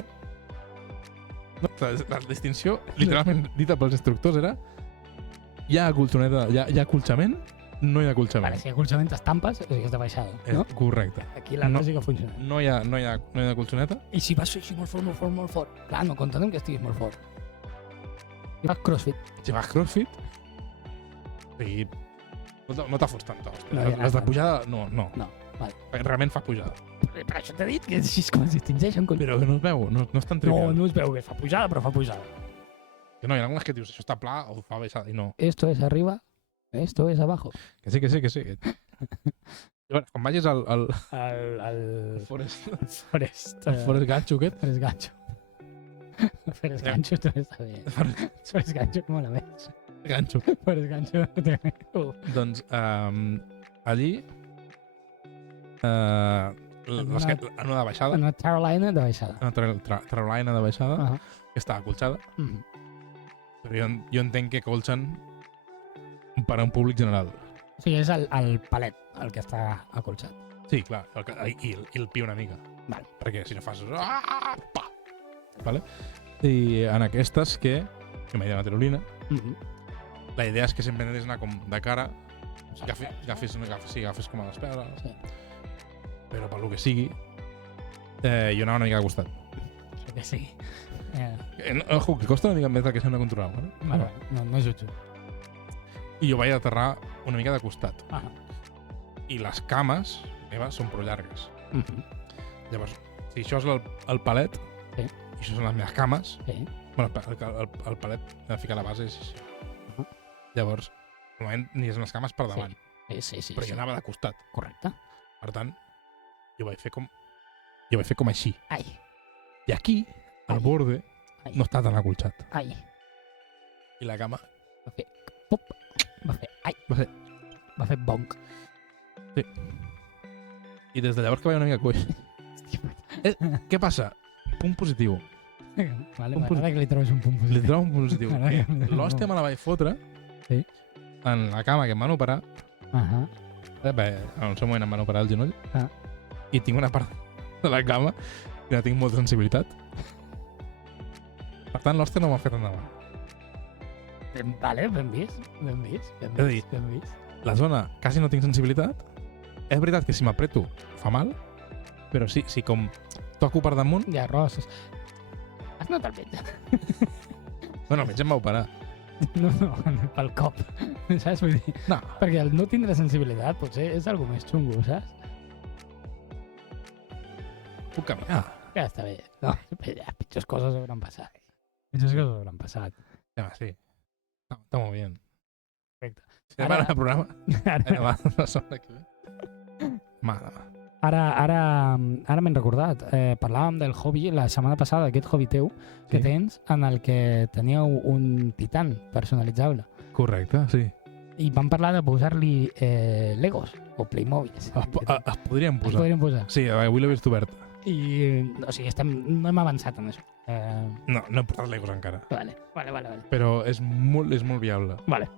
No, la distinció, literalment dita pels instructors, era hi ha colxoneta, hi ha colxament no hi ha acolxament. Vale, si acolxament t'estampes, és de baixada, no? Correcte. Aquí la lògica funciona. No hi ha colxoneta. I si vas així molt fort, clar, no compten amb que estiguis molt fort. Si vas crossfit. Si vas crossfit, i no te fots tanta hòstia. No hi ha Les de tant. pujada, no. No, vale. Realment fa pujada. Per això t'he dit que és així com es distingeixen. Però que no es veu, no és tan No, trivial. no es veu que fa pujada, però fa pujada. Que no, hi ha algunes que dius, això està pla o fa baixada, i no. Esto es arriba, esto es abajo. Que sí. I bueno, quan vagis al El Forest Forest Gancho aquest, Forest Gancho. Forest Gancho també està bé. Forest Gancho com la ves? Gancho. Forest Gancho també. Doncs allí en una de baixada, Una Carolina de baixada. una Carolina de baixada, Ah. que està acolxada, Mhm. però jo entenc que colxen per a un públic general. O sigui, és el palet el que està acolxat. Sí, clar, i el pi una mica. Val. Perquè si no fas... Pa! Vale? I en aquestes que m'he dit materialina, Mhm. la idea és que sempre has d'anar com de cara, agafis com a l'espera, Sí. però pel que sigui, jo anava una mica de costat. Això que sí. Ojo, que costa una mica més del que sembla controlar, no? Vale, no jutjo. I jo vaig aterrar una mica de costat. Ah. I les cames meves són prou llargues. Mhm. Llavors, si això és el palet, Sí. i això són les meves cames, Sí. bueno, el palet de ficar la base és així. Llavors, normalment ni és les cames per davant, Sí. però jo anava de costat. Correcte. Per tant, jo vaig fer com així. Ai, I aquí, el borde ai, no està tan acolxat. ai. I la cama Va fer pop. Va fer ai. Va fer bonk. I des de llavors que vaig una mica coix. Què passa? Punt positiu. Vale, Un m'agrada que li trobes un punt Li positiu. trobo un punt positiu. L'hòstia me la vaig fotre Sí. en la cama que em van operar. Ahà. Bé, en el seu moment em van operar el genoll. Ah. I tinc una part de la cama que no tinc molta sensibilitat. Per tant, l'hòstia no m'ha fet endavant. Vale, ben vist. És a dir, Ben vist. La zona quasi no tinc sensibilitat. És veritat que si m'apreto fa mal, però sí, si com toco per damunt... Ja, rosses. Has notat el metge? Bueno, el metge em va operar. No, pel cop. Saps? Vull dir, No, perquè el no tindre sensibilitat potser és algo més xungo, saps? puc caminar. Ja està bé. No, ja, pitjors coses hauran passat. Pitjors coses hauran passat. Ja, sí. Està molt bé. Perfecte. Si demana Ara- el programa, Ara, va, la setmana que ve. Mare. ara m'he recordat. Parlàvem del hobby la setmana passada, aquest hobby teu que Sí. tens, en el que teníeu un titan personalitzable. Correcte, sí. I vam parlar de posar-li Legos o Playmobil. Es podrien Es posar. podrien posar. Sí, avui l'he vist obert. I, o sigui, no hem avançat en això. No he portat Legos encara. Vale. Però és molt viable. Vale.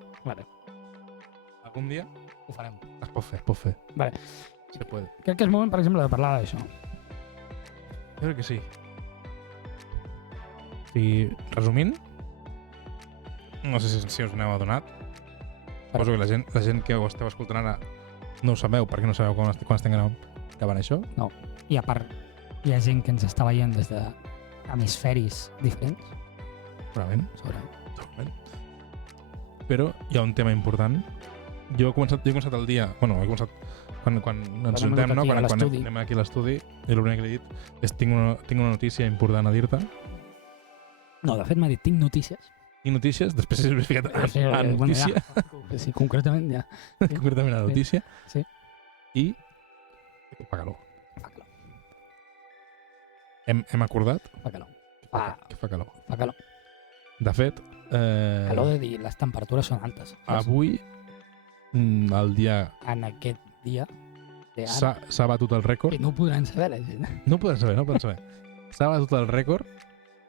Algun dia Ho farem. es pot fer. Vale. Se puede. Crec que és moment, per exemple, de parlar d'això. Jo crec que sí. I resumint, no sé si us n'heu adonat, suposo que la gent que ho esteu escoltant ara no ho sabeu, perquè no sabeu quan estem gravant això. I a part, hi ha gent que ens està veient des de hemisferis diferents. Segurament. Però hi ha un tema important. Jo he començat el dia... Bueno, he començat quan ens hem juntem, vingut no? aquí a Quan l'estudi. anem aquí a l'estudi, i l'únic que li he dit és tinc una notícia important a dir-te. No, de fet m'ha dit, tinc notícies. Tinc notícies, després he ficat a notícia, Sí, concretament, ja. concretament a notícia, Sí. i fa calor. Hem acordat Fa calor. que fa calor. Fa calor. De fet, Calor de dir, les temperatures són altes. avui, el dia, En aquest dia de ara, s'ha batut el rècord. que no ho podran saber la gent. No ho poden saber. S'ha batut el rècord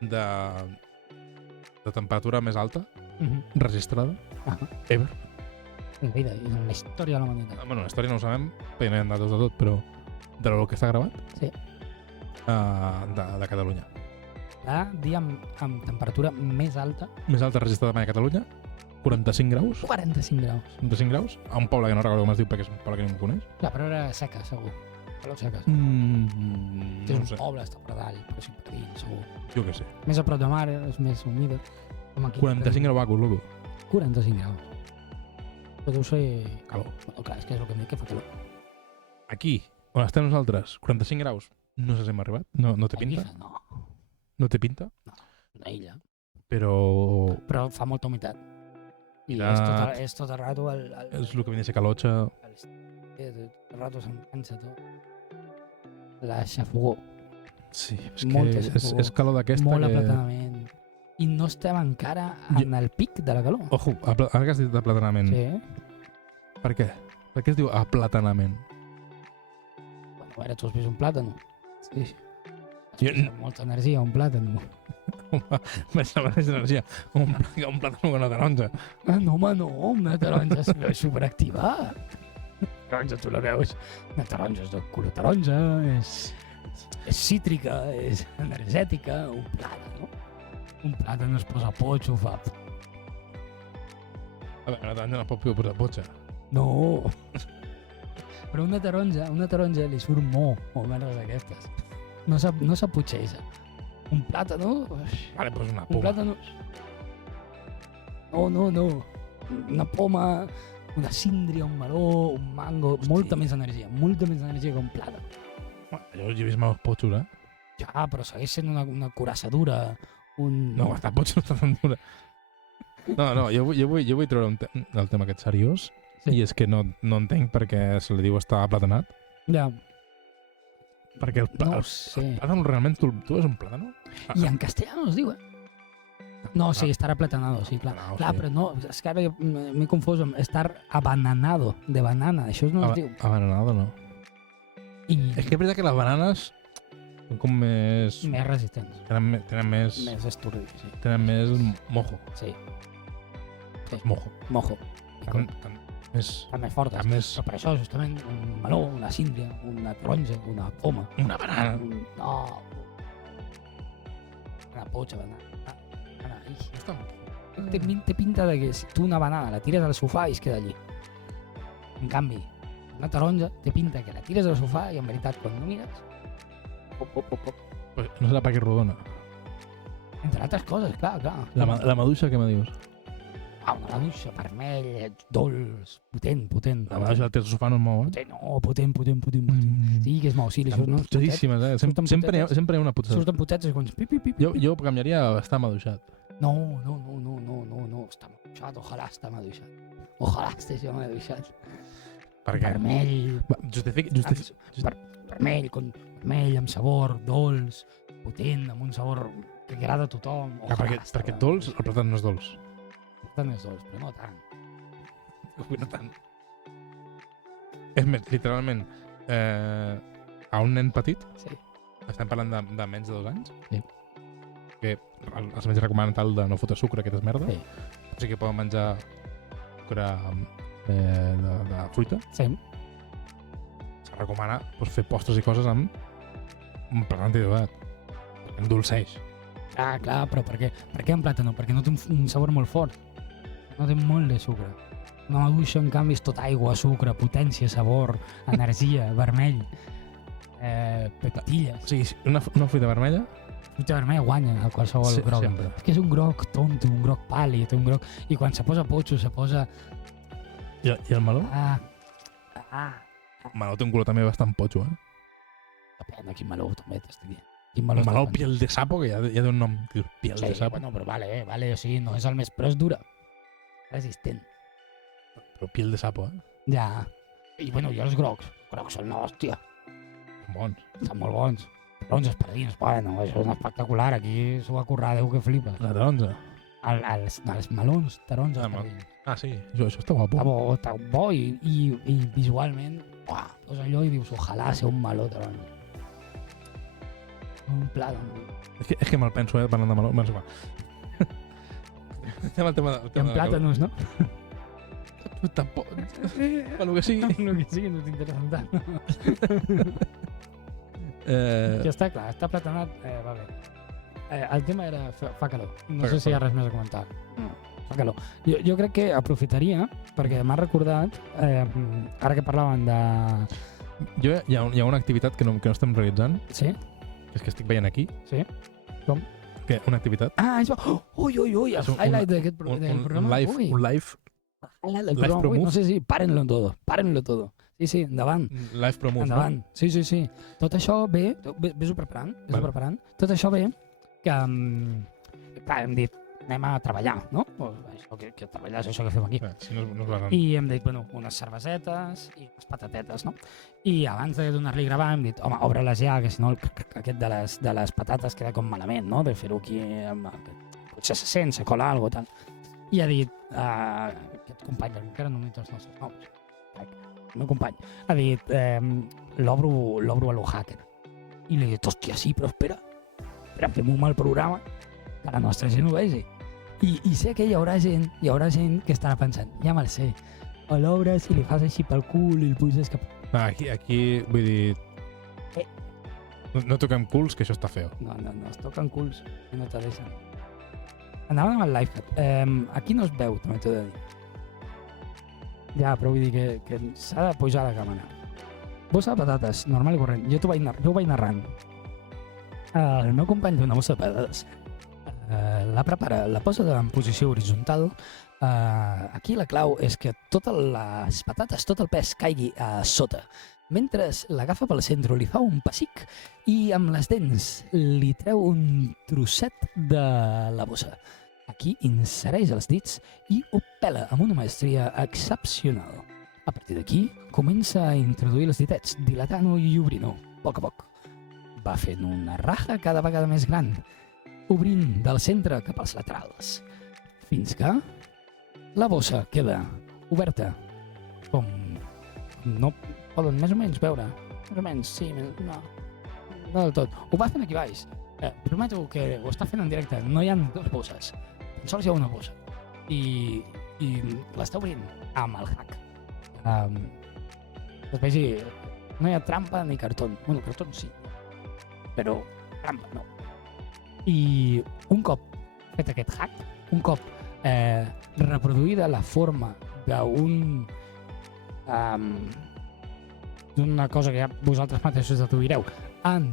de temperatura més alta registrada Ah, ever. en la vida, en la història de la humanitat. Bueno, la història no ho sabem, perquè no hi ha datos de tot, però de lo que està gravat Sí. de Catalunya. La dia amb temperatura més alta Més alta registrada mai a Catalunya 45 graus? 45 graus. 45 graus? A un poble que no recordo com es diu perquè és un poble que ningú coneix. Clar, però era seca, segur. Calor seques. No És un sé, poble, està per dalt, però sí petit, segur. jo què sé. Més a prop de mar, és més humida. 45 gravacos, loco. 45 graus. Però deu ser... Calor. Bueno, clar, és que és el que em dic, que fa calor. Aquí, on estem nosaltres, 45 graus, no sé si hem arribat, no té pinta. Ibiza, no. No té pinta, Una illa. però Però fa molta humitat. I Humitat. és tot el rato és el que viene a ser calotxa. el rato se'm cansa tot. La xafogó. Sí, és Molta que xafogó. és calor d'aquesta Molt que... aplatanament. I no estem encara en el pic de la calor. Ojo, ara que has dit aplatanament. Sí. Per què? Per què es diu aplatanament? Bueno, a veure, tu has vist un plàtano? Sí. Jo- Amb molta energia, un plàtano. Més la mateixa energia. Un plàtan amb una taronja. Ah, no, home, no, una taronja és superactiva. Taronja, tu la veus. Una taronja és de color taronja, és cítrica, és energètica, un plàtan, no? Un plàtan es posa potxo, fa... A veure, una taronja no pot posar potxa. No! Però una taronja li surt o merdes d'aquestes. No s'apotxeixa. Un plàtano... Vale, pues una Un poma. plàtano... No. Una poma, una síndria, un meló, un mango... Molta més energia que un plàtan. Jo he vist mals potxos, eh? Ja, però segueix sent una curassa dura, un... No, està potxa no està tan dura. No, jo vull treure el tema aquest seriós, Sí. i és que no entenc per què se li diu estar aplatanat. Ja, Perquè el no ho sé. plàtan realment, tu és un plàtano? I en castellano es diu, No, sí, estar aplatanado, sí, clar. Aplatanado, Clar, sí. però no, és que ara m'he confós amb estar abananado, de banana, això no es diu. Abananado, no. I És que és veritat que les bananes són com més... més resistents, Tenen més... més esturri, sí. Tenen més mojo. Sí, Mojo. mojo. Tan més... Estan més fortes. Tan més... Però per això, justament, un meló, una síndria, una taronja, una poma. Una banana. No. Una potxa, banana. Té pinta de que si tu una banana la tires al sofà i es queda allí. En canvi, una taronja té pinta que la tires al sofà i en veritat quan no mires... Pues no serà perquè és rodona. Entre altres coses, clar. La maduixa, què me dius? Una maduixa, vermell, dolç, potent. La maduixa del teu sofà no es mou, eh? Potent. Sí, que es mou, sí, això no és potet. Potxadíssimes, eh? Surten Sempre hi potetes. ha una potxada. Surten potets i quan... Pip. Jo canviaria a estar maduixat. No, està maduixat, ojalà està maduixat. Ojalà estigués maduixat. Per què? Vermell, vermell, amb sabor, dolç, potent, amb un sabor que agrada a tothom. Perquè dolç, el plàtan no és dolç. Tant és dolç, però no tant. No tant. És més, literalment, a un nen petit, Sí. estem parlant de menys de 2 anys, Sí. que els menys recomanen tal de no fotre sucre, aquestes merdes, Sí. o sigui que poden menjar sucre de fruita. Sí. Se recomana doncs, fer postres i coses amb un plàtan d'hidratat. Endolceix. Clar, però per què en plàtano? Perquè no té un sabor molt fort. No té molt de sucre. Una maduixa, en canvi, és tot aigua, sucre, potència, sabor, energia, vermell, peptilles. O sigui, una fruita vermella... Fruita vermella guanya a qualsevol groga. sempre. És que és un groc tonto, un groc pàl·lid, un groc... I quan se posa potxo, se posa... I el meló? El El meló té un color també bastant potxo, eh? Depèn de quin meló també t'estic dient. El meló piel de sapo, que ja té un nom, dius, piel de Sí, sapo. bueno, però vale, o sigui, no és el més... Però és dura. Resistent. Però piel de sapo, eh? Ja. I bueno, i els grocs. Grocs són una hòstia. Són bons. Estan molt bons. Taronges per dins, bueno, això és espectacular. Aquí s'ho va currar, Déu que flipes. La taronja. Els melons, taronges per dins. Ah, sí, això està guapo. Està bo i visualment, uah, pues allò i dius, ojalà ser un meló taronja. Un plàtan. És que me'l penso, parlant de meló. Me'l igual. Estem al tema I amb plàtanos, no? Tampoc. Per lo que sigui. El que sigui no t'interessa tant. Ja està clar, està platanat, va bé. El tema era fa calor. No sé si hi ha res més a comentar. fa calor. Jo crec que aprofitaria, perquè m'ha recordat, ara que parlaven de... Hi ha una activitat que no estem realitzant, Sí? que és que estic veient aquí. Sí? Com? Que una activitat... És bo! Ui, el És un- highlight d'aquest Un programa. live, Ui, un live, el highlight del live programa. Ui, promo. no sé si... Párenlo todo. Sí, endavant. live promo. Endavant. Sí. Tot això ve... Ves-ho preparant. Tot això ve que... clar, hem dit, anem a treballar, no? Això que treballar és això que fem aquí. Si no és basant. I hem dit, bueno, unes cervesetes i unes patatetes, no? I abans de donar-li a gravar hem dit, home, obre-les ja, que si no aquest de les patates queda com malament, no? De fer-ho aquí, potser se sent, se cola alguna cosa, tal. I ha dit, aquest company, encara no m'he dit els nostres noms, el meu company, ha dit, l'obro a lo hacker. I li he dit, hòstia, sí, però espera, fem un mal programa, que la nostra gent ho vegi. I sé que hi haurà gent que estarà pensant, ja me'l sé, o l'obres i li fas així pel cul i el puges cap... Aquí, vull dir... No toquem culs, que això està feo. No, es toquen culs i no te deixen. Anàvem amb el lifehack. Aquí no es veu, també t'ho he de dir. Ja, però vull dir que s'ha de pujar la càmera. Bossa de patates, normal i corrent. Jo ho vaig narrant. El meu company d'una bossa de patates la prepara, la posa en posició horitzontal. Aquí la clau és que totes les patates, tot el pes caigui a sota. Mentre l'agafa pel centre, li fa un pessic i amb les dents li treu un trosset de la bossa. Aquí insereix els dits i ho pela amb una maestria excepcional. A partir d'aquí, comença a introduir els ditets, dilatant-ho i obrint-ho, a poc a poc. Va fent una raja cada vegada més gran, obrint del centre cap als laterals, fins que la bossa queda oberta, com no poden més o menys veure. Més o menys, sí, no del tot. Ho va fent aquí baix. Prometo que ho està fent en directe. No hi ha dues bosses, tan sols hi ha una bossa. I l'està obrint amb el hack. Després no hi ha trampa ni cartó. Bueno, cartó sí, però trampa no. I un cop fet aquest hack, un cop reproduïda la forma d'una cosa que ja vosaltres mateixos deduireu en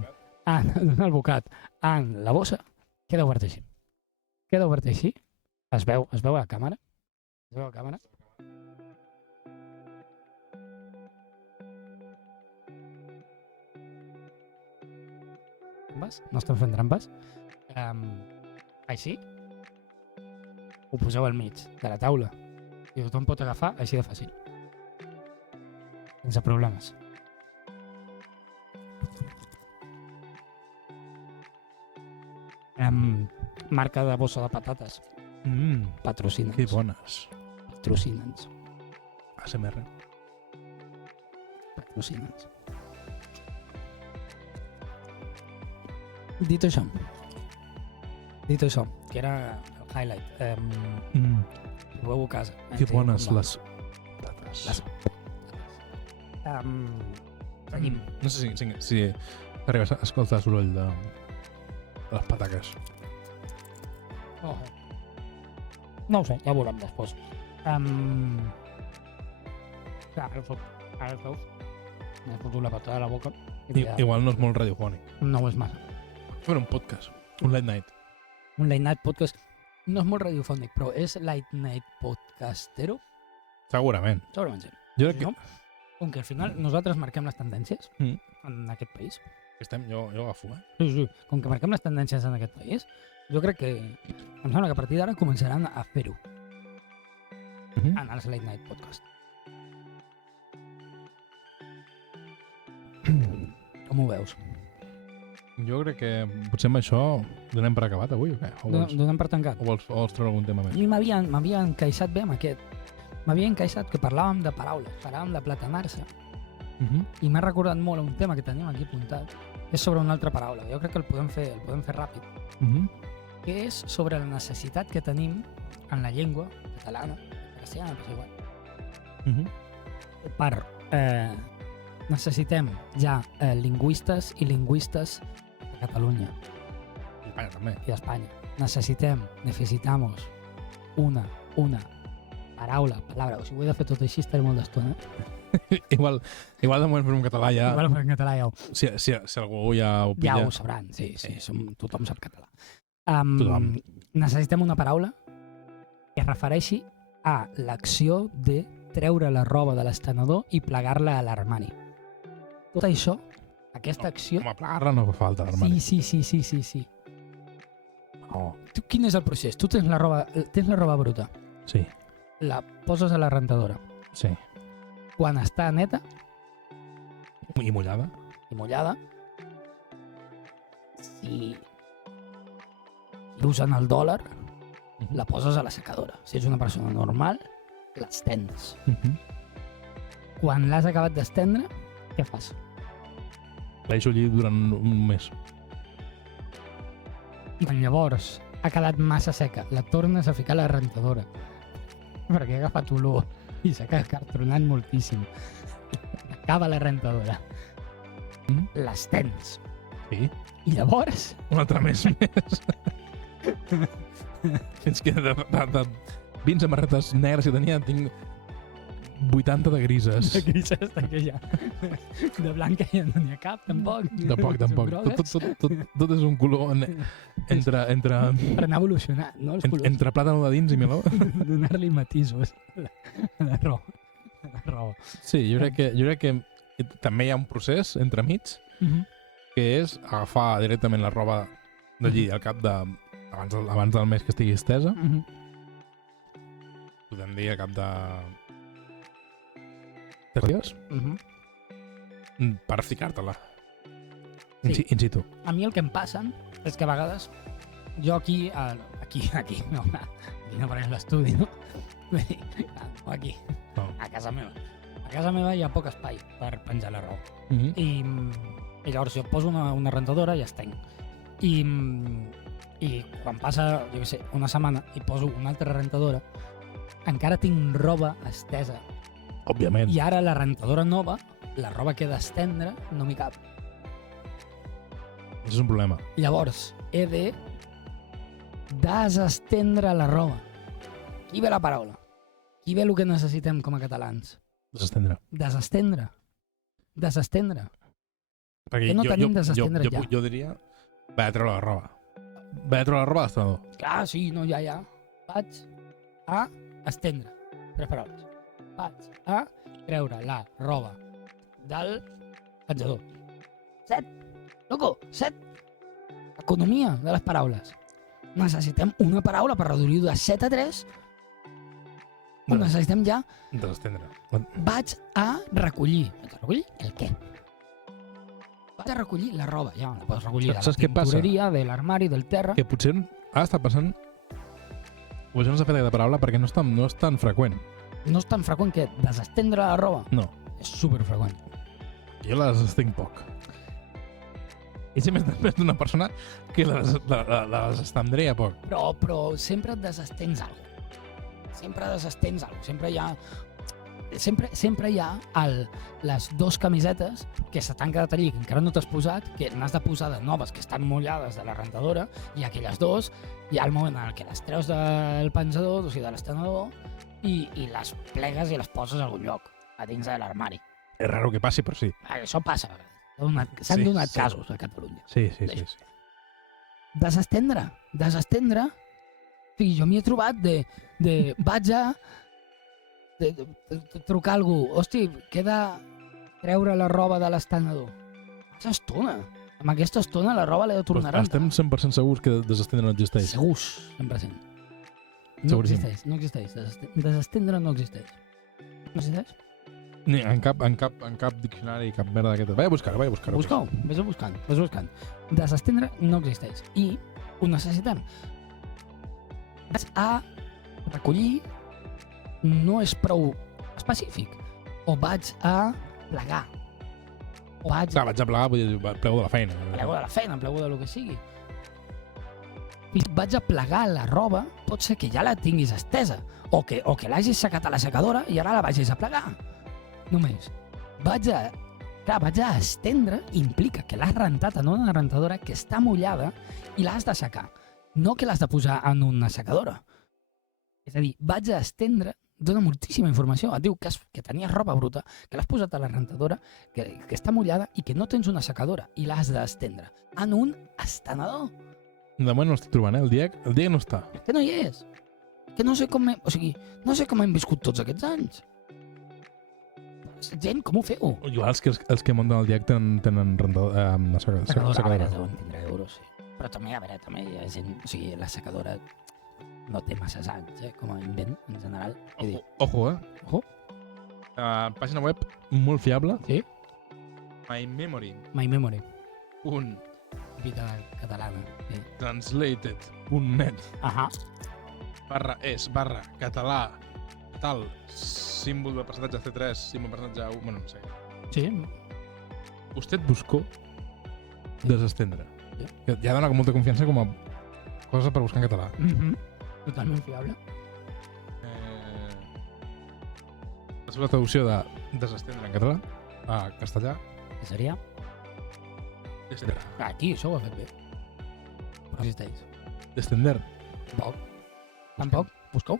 el bocat, en la bossa, queda obert així. Queda obert així. Es veu a la càmera? Es veu a la càmera? Trampes? No estem fent trampes? Així? Ho poseu al mig de la taula i tothom pot agafar així de fàcil. Sense problemes. Marca de bossa de patates. Patrocina'ns. Que bones. Patrocina'ns. ASMR. Patrocina'ns. Dit això, que era el highlight, proveu a casa. Que bones les patates. Seguim. No sé si arribes a escoltar el soroll de les pataques. No ho sé, ja ho veurem després. Ara els veus. M'he fotut la patada a la boca. Igual no és molt radiofònic. No ho és massa. Bueno, un podcast. Un late night. Un late night podcast no és molt radiofònic, però és late night podcastero? Segurament. Segurament sí. Jo crec que... No? Com que al final nosaltres marquem les tendències en aquest país. Jo agafo, Sí. Com que marquem les tendències en aquest país, jo crec que em sembla que a partir d'ara començaran a fer-ho en els late night podcast. Com ho veus? Jo crec que potser amb això donem per acabat avui, o què? Donem per tancat? O vols treure algun tema més? I m'havia encaixat bé amb aquest. M'havia encaixat que parlàvem de paraules, parlàvem de platanar-se. I m'ha recordat molt un tema que tenim aquí apuntat. És sobre una altra paraula. Jo crec que el podem fer ràpid. Que és sobre la necessitat que tenim en la llengua catalana, castellana, però igual. Necessitem ja lingüistes i lingüistes de Catalunya. I Espanya també. I d'Espanya. Necesitamos una paraula, o sigui, ho he de fer tot així, estaré molt d'estona. Igual de moment fer en català ja... Igual en català ja ho... Si algú ja ho pilla... Ja ho sabran, sí, tothom sap català. Tothom. Necessitem una paraula que es refereixi a l'acció de treure la roba de l'estenedor i plegar-la a l'armari. Tot això, aquesta acció... Home, plegar-la no fa falta, l'armari. Sí. Oh. Quin és el procés? Tu tens la roba bruta. Sí. La poses a la rentadora. Sí. Quan està neta I mullada. si usen el dòlar, la poses a la secadora. Si ets una persona normal, l'estens. Quan l'has acabat d'estendre, què fas? La deixo allí durant un mes. Quan llavors ha quedat massa seca, la tornes a ficar a la rentadora perquè ha agafat olor i s'ha cartronat moltíssim. Acaba la rentadora. L'estens. Sí. I llavors... Un altre mes més. Fins que de 20 samarretes negres que tenia, tinc 80 de grises. De grises, que ja... De blanca ja no n'hi ha cap, tampoc. Tampoc. Tot és un color entre... Per anar evolucionant, no? Els colors. Entre plàtano de dins i meló. Donar-li matisos a la roba. Sí, jo crec que també hi ha un procés entremig que és agafar directament la roba d'allí al cap de... abans del mes que estigui estesa. Podem dir al cap de 3 dies per ficar-te-la in situ. A mi el que em passa és que a vegades jo aquí no perquè és l'estudi, no? No aquí, a casa meva. A casa meva hi ha poc espai per penjar la roba. I llavors jo poso una rentadora i estenc. I quan passa, jo què sé, una setmana i poso una altra rentadora, encara tinc roba estesa. Òbviament. I ara la rentadora nova, la roba que he d'estendre, no m'hi cap. Això és un problema. Llavors, he de desestendre la roba. Aquí ve la paraula. Aquí ve el que necessitem com a catalans. Desestendre. Desestendre. Perquè que no tenim desestendre ja. Jo diria, vaig a treure la roba. Vaig a treure la roba de l'estrenador. Clar, sí, no, ja. Vaig a estendre. 3 paraules. Vaig a treure la roba del penjador. 7. Loco, 7. Economia de les paraules. Necessitem una paraula per reduir de 7 a 3. Ho necessitem ja. Desestendre. Vaig a recollir. Vaig a recollir el què? Vaig a recollir la roba. Ja la pots recollir de la tintoreria, de l'armari, del terra. Que potser ara està passant... Potser no s'ha fet aquesta paraula perquè no és tan freqüent. No és tan freqüent que desestendre la roba. No. És superfreqüent. Jo la desestenc poc. I sempre també d'una persona que la desestendria poc. Però sempre et desestens alguna cosa. Sempre hi ha les 2 camisetes que se t'han quedat allí, que encara no t'has posat, que n'has de posar de noves, que estan mullades de la rentadora, i aquelles 2, hi ha el moment en què les treus del penjador, o sigui, de l'estenedor, i les plegues i les poses a algun lloc, a dins de l'armari. És raro que passi, però sí. Això passa a vegades. S'han donat casos a Catalunya. Sí. Desestendre. O sigui, jo m'hi he trobat de vaig a trucar a algú. Hosti, queda treure la roba de l'estenedor. Aquesta estona. Amb aquesta estona la roba l'he de tornar a rentar. Estem 100% segurs que desestendre no existeix. Segurs, 100%. No existeix. Desestendre no existeix. No existeix? Ni en cap diccionari, cap merda d'aquesta. Vaig a buscar-ho. Vés buscant. Desestendre no existeix. I ho necessitem. Vaig a recollir no és prou específic. O vaig a plegar. Vaig a plegar, vull dir, plego de la feina. Plego de lo que sigui. I vaig a plegar la roba, pot ser que ja la tinguis estesa, o que l'hagis secat a la secadora i ara la vagis a plegar. Només. Vaig a estendre implica que l'has rentat en una rentadora que està mullada i l'has de secar. No que l'has de posar en una secadora. És a dir, vaig a estendre, dona moltíssima informació. Et diu que tenies roba bruta, que l'has posat a la rentadora, que està mullada i que no tens una secadora i l'has d'estendre en un estenedor. De moment no l'estic trobant, el dia no està. Que no hi és. Que no sé com no sé com hem viscut tots aquests anys. Gent, com ho feu? Igual els que munten el DIEC tenen Secadora, a veure, secadora. deuen tindre euros, sí. Però també, a veure, també hi ha gent... O sigui, la secadora no té masses anys, com a invent, en general. Ojo. Ojo. Pàgina web molt fiable. Sí. mymemory. My Memory. Vida catalana. Sí. Translated.net Ahà. /català tal símbol de percentatge C3, símbol de percentatge 1, bueno, no sé. Sí. Usted buscó desestendre. Sí. Que ja dona com molta confiança com a cosa per buscar en català. Totalment fiable. La seva traducció de desestendre en català a castellà. Què seria? Estendre. Aquí, això ho ha fet bé. Però existeix. Descender. Tampoc. Busqueu.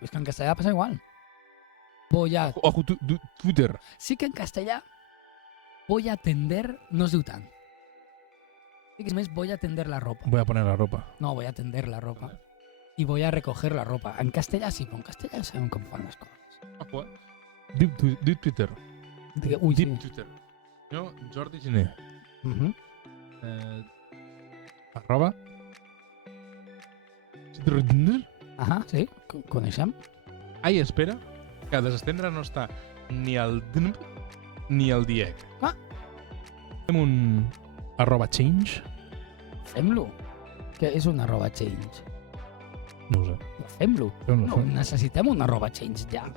És que en castellà passa igual. Voy a... Ojo, Twitter. Sí que en castellà voy a tender no es diu tant. Sí que és més voy a tender la ropa. Voy a poner la ropa. No, voy a tender la ropa. Y voy a recoger la ropa. En castellà sí, però en castellà sabem com fan les coses. Ojo, Deep Twitter. Ui, sí. Deep Twitter. Jo, Jordi Giner. Arroba. Ahà, sí, coneixem. Ai, espera, que desestendre no està ni al DNP ni al DIEC. Ah. Fem un @change. Fem-lo. Què és un @change? No ho sé. Fem-lo. Fem-lo, No, fem-lo. necessitem un @change ja. Un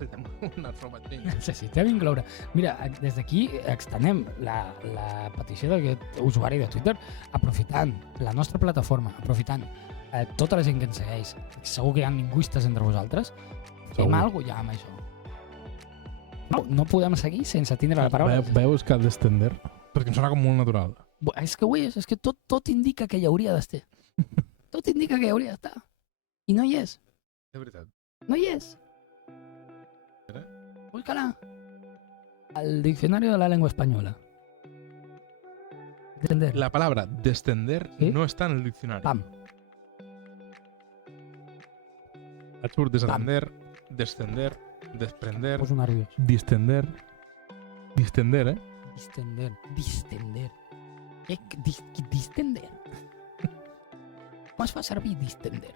@change. Necessitem incloure. Mira, des d'aquí extenem la petició d'aquest usuari de Twitter aprofitant la nostra plataforma, aprofitant tota la gent que ens segueix. Segur que hi ha lingüistes entre vosaltres. Fem alguna cosa ja amb això. No podem seguir sense tindre la paraula. Vaig buscar descender, perquè em sona com molt natural. És que ho és que tot indica que hi hauria d'estar. Tot indica que hi hauria d'estar. I no hi és. De veritat. No hi és. Espera. Busca-la. Al diccionario de la lengua española. Descender. La palabra descender ¿Sí? no está en el diccionario. Pam. Et surt descender, descender, desprender, Poso nerviós. distender, Distender. Distender. Distender. Com es fa servir distender?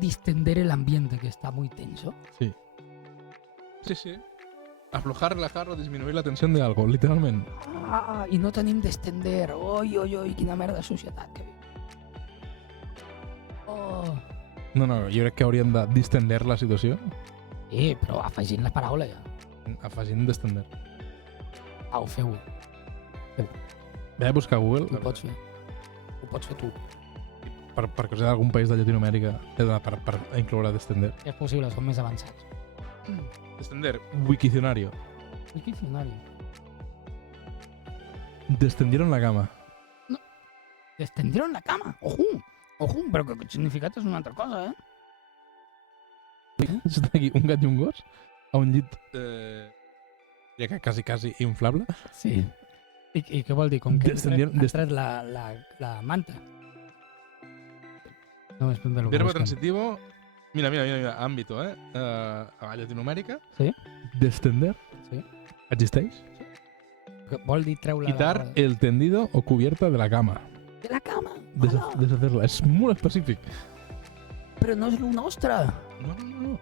Distender el ambiente que está muy tenso. Sí. Sí. Aflojar, relajar o disminuir la tensión de algo, literalment. I no tenim distender. Oi, quina merda de societat que viu. No, jo crec que hauríem de distender la situació Sí, però afegint la paraula ja. afegint distender. Au, feu-ho. Vaig a buscar a Google Ho pots fer. Ho pots fer tu. per cosa d'algun país de Llatinoamèrica per incloure distender. És possible, són més avançats. Distender, Wikidiccionario. Diccionari. Descendieron la cama. Descendieron la cama. Ojo, però que el significat és una altra cosa, eh? Està aquí un gat i un gos a un llit ja que quasi inflable. Sí. I què vol dir? Com que Descendieron- ha tret la manta. No m'és de lo que Verbo busquen. transitivo. Mira, ámbito, a Latinoamèrica. Sí. Descender. Sí. Existeix. Que vol dir treure Quitar el tendido o cubierta de la cama. de la cama. Deshacerla. És molt específic. Però no és el nostre. No.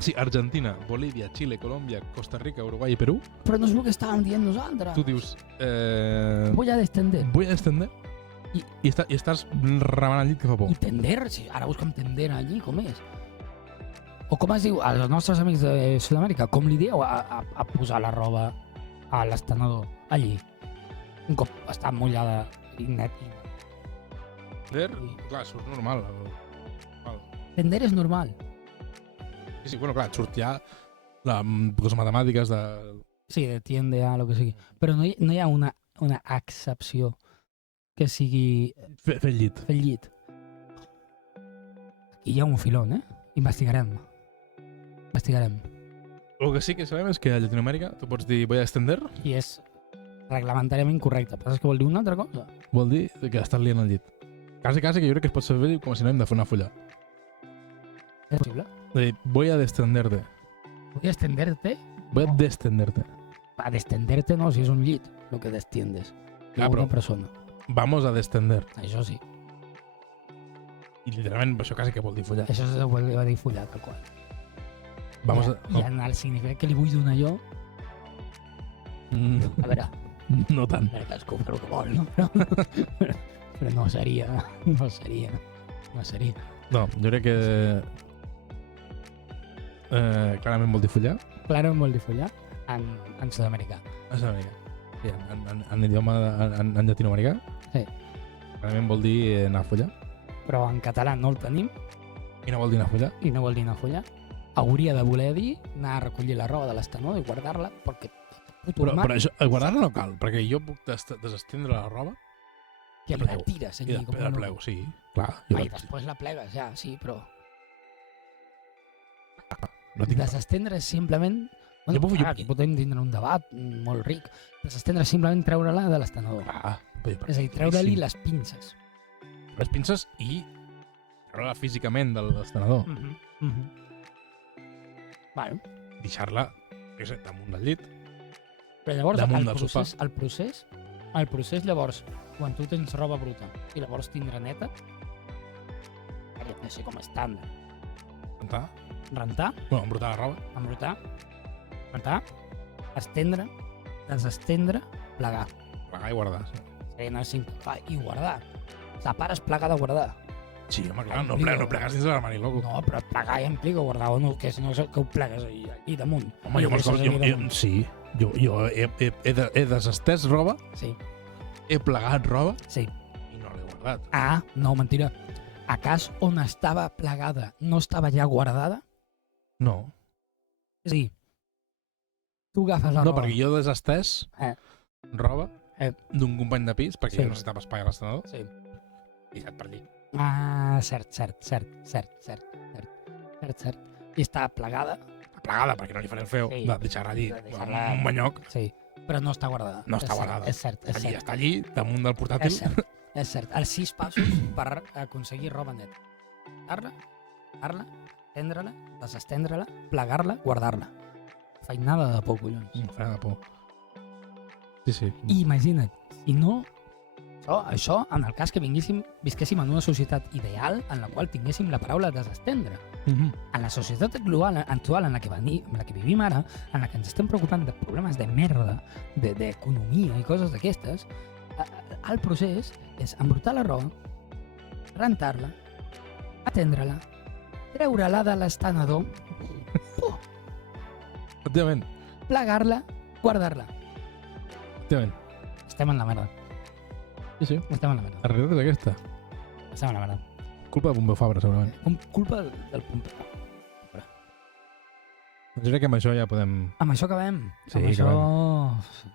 Sí, Argentina, Bolívia, Xile, Colòmbia, Costa Rica, Uruguai i Perú. Però no és el que estàvem dient nosaltres. Tu dius... Voy a descender. Voy a descender. I estàs remenant el llit que fa por. I tender, sí, ara busca'm tender allí, com és? O com es diu, als nostres amics de Sud-amèrica, com li dieu a posar la roba a l'estenedor, allí? Un cop està mullada i net. Tender, clar, això és normal. Tender és normal. Sí, bueno, clar, et surt ja les matemàtiques de... Sí, de tiende a lo que sigui. Però no hi ha una excepció que sigui Fer el llit. fer el llit. Aquí hi ha un filón, Investigarem. El que sí que sabem és que a Llatinoamèrica tu pots dir voy a extender, I és reglamentàriament correcte. Però és que vol dir una altra cosa. vol dir que estàs liant al llit. Quasi que jo crec que es pot servir com a sinònim de fer una fulla. És possible. És a dir, voy a destenderte. Voy a extenderte. Voy a destenderte. A destenderte no, si és un llit, lo que destiendes. Clar, Una però- persona. Vamos a destender. Això sí. I literalment això quasi que vol dir follar. Això se vol dir follar, tal qual. Vamos I en el significat que li vull donar jo, a veure, No tant. cadascú fa el que vol, no? Però no seria. No, jo crec que clarament vol dir follar. Claro, vol dir follar en sud-americà. A Sud-amèrica. Sí, en idioma en llatinoamericà. Sí. Clarament vol dir anar a follar. Però en català no el tenim I no vol dir anar a follar. i no vol dir anar a follar. Hauria de voler dir anar a recollir la roba de l'estanó i guardar-la perquè Però això, guardar-la no cal, perquè jo puc desestendre la roba que plego. la tires i allí. després la plego, sí. Clar, jo I després la plegues, ja, sí, però no tinc... desestendre és simplement... Bueno, Jo puc- clar, aquí podem tindre un debat molt ric. Desestendre és simplement treure-la de l'estanador. És a dir, treure-li les pinces. Les pinces i treure-la físicament de l'estenedor. Bueno, Deixar-la, jo sé, damunt del llit. però llavors Damunt del sofà. el procés llavors, quan tu tens roba bruta i la vols tindre neta, hauria de ser com a estàndard. Rentar. Rentar, Bueno, embrutar la roba. embrutar, rentar, estendre, desestendre, plegar. Plegar i guardar. Sí. Seria anar i guardar. Separes plegar de guardar. Sí, home, clar, no plegues dins de l'armari, loco. No, però plegar ja implica guardar o no, que si no que ho plegues allí damunt. Home, jo molts cops... Sí, jo he desestès roba, Sí, he plegat roba sí. i no l'he guardat. Ah, no, mentira. A cas on estava plegada no estava ja guardada? No. És a dir, tu agafes la No, roba... perquè jo he desestès roba d'un company de pis, perquè Sí. jo necessitava espai a l'estenedor, Sí. i set per allí. Ah, cert. I està plegada, Plegada, perquè no li faré el feo Sí. de deixar-la allí, De deixar-la- un banyoc. sí, però no està guardada. No està guardada. És cert. Està allí, damunt del portàtil. És cert. Els 6 passos per aconseguir roba neta. Plegar-la, tendre-la, desestendre-la, plegar-la, guardar-la. Feinada de por, collons. Frega de por. Sí. I imagina't, si no... Això en el cas que visquéssim en una societat ideal en la qual tinguéssim la paraula desestendre. En la societat actual en la que vivim ara, en la que ens estem preocupant de problemes de merda, d'economia i coses d'aquestes, el procés és embrutar la roba, rentar-la, atendre-la, treure-la de l'estanador, Efectivament. plegar-la, guardar-la. Efectivament. Estem en la merda. Sí. Estem en la merda. La realitat és aquesta. Estem en la merda. Culpa de Pompeu Fabra, segurament. Culpa del Pompeu. Doncs jo crec que amb això ja podem... Amb això acabem. Sí, Amb això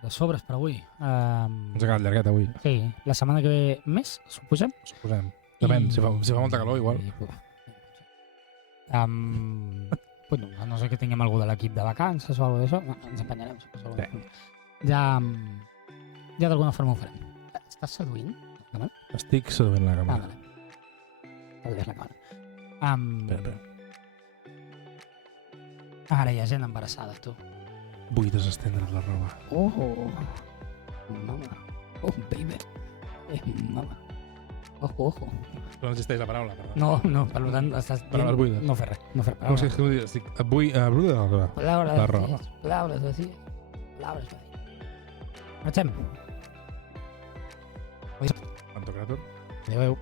de sobres per avui. Ens ha quedat llarguet avui, Sí, la setmana que ve més, suposem. suposem. Depèn, si fa molta calor, igual. Bueno, a no sé que tinguem algú de l'equip de vacances o alguna d'això, ens empenyarem. Suposo. Sí. Ja d'alguna forma ho farem. Estàs seduint? Estic seduint la càmera. Vale. T'has la càmera. Espera. Ara hi ha gent embarassada, tu. Vull desestendre la roba. Oh, mama. Oh, baby. Mama. Ojo. No existeix la paraula, perdó. No, per tant, estàs Paraules buides. No fer res, no fer Com és que vull dir? Estic... Vull... Palabras La roba. vacías, palabras vacías. Marxem. Pantocràtor. Adéu.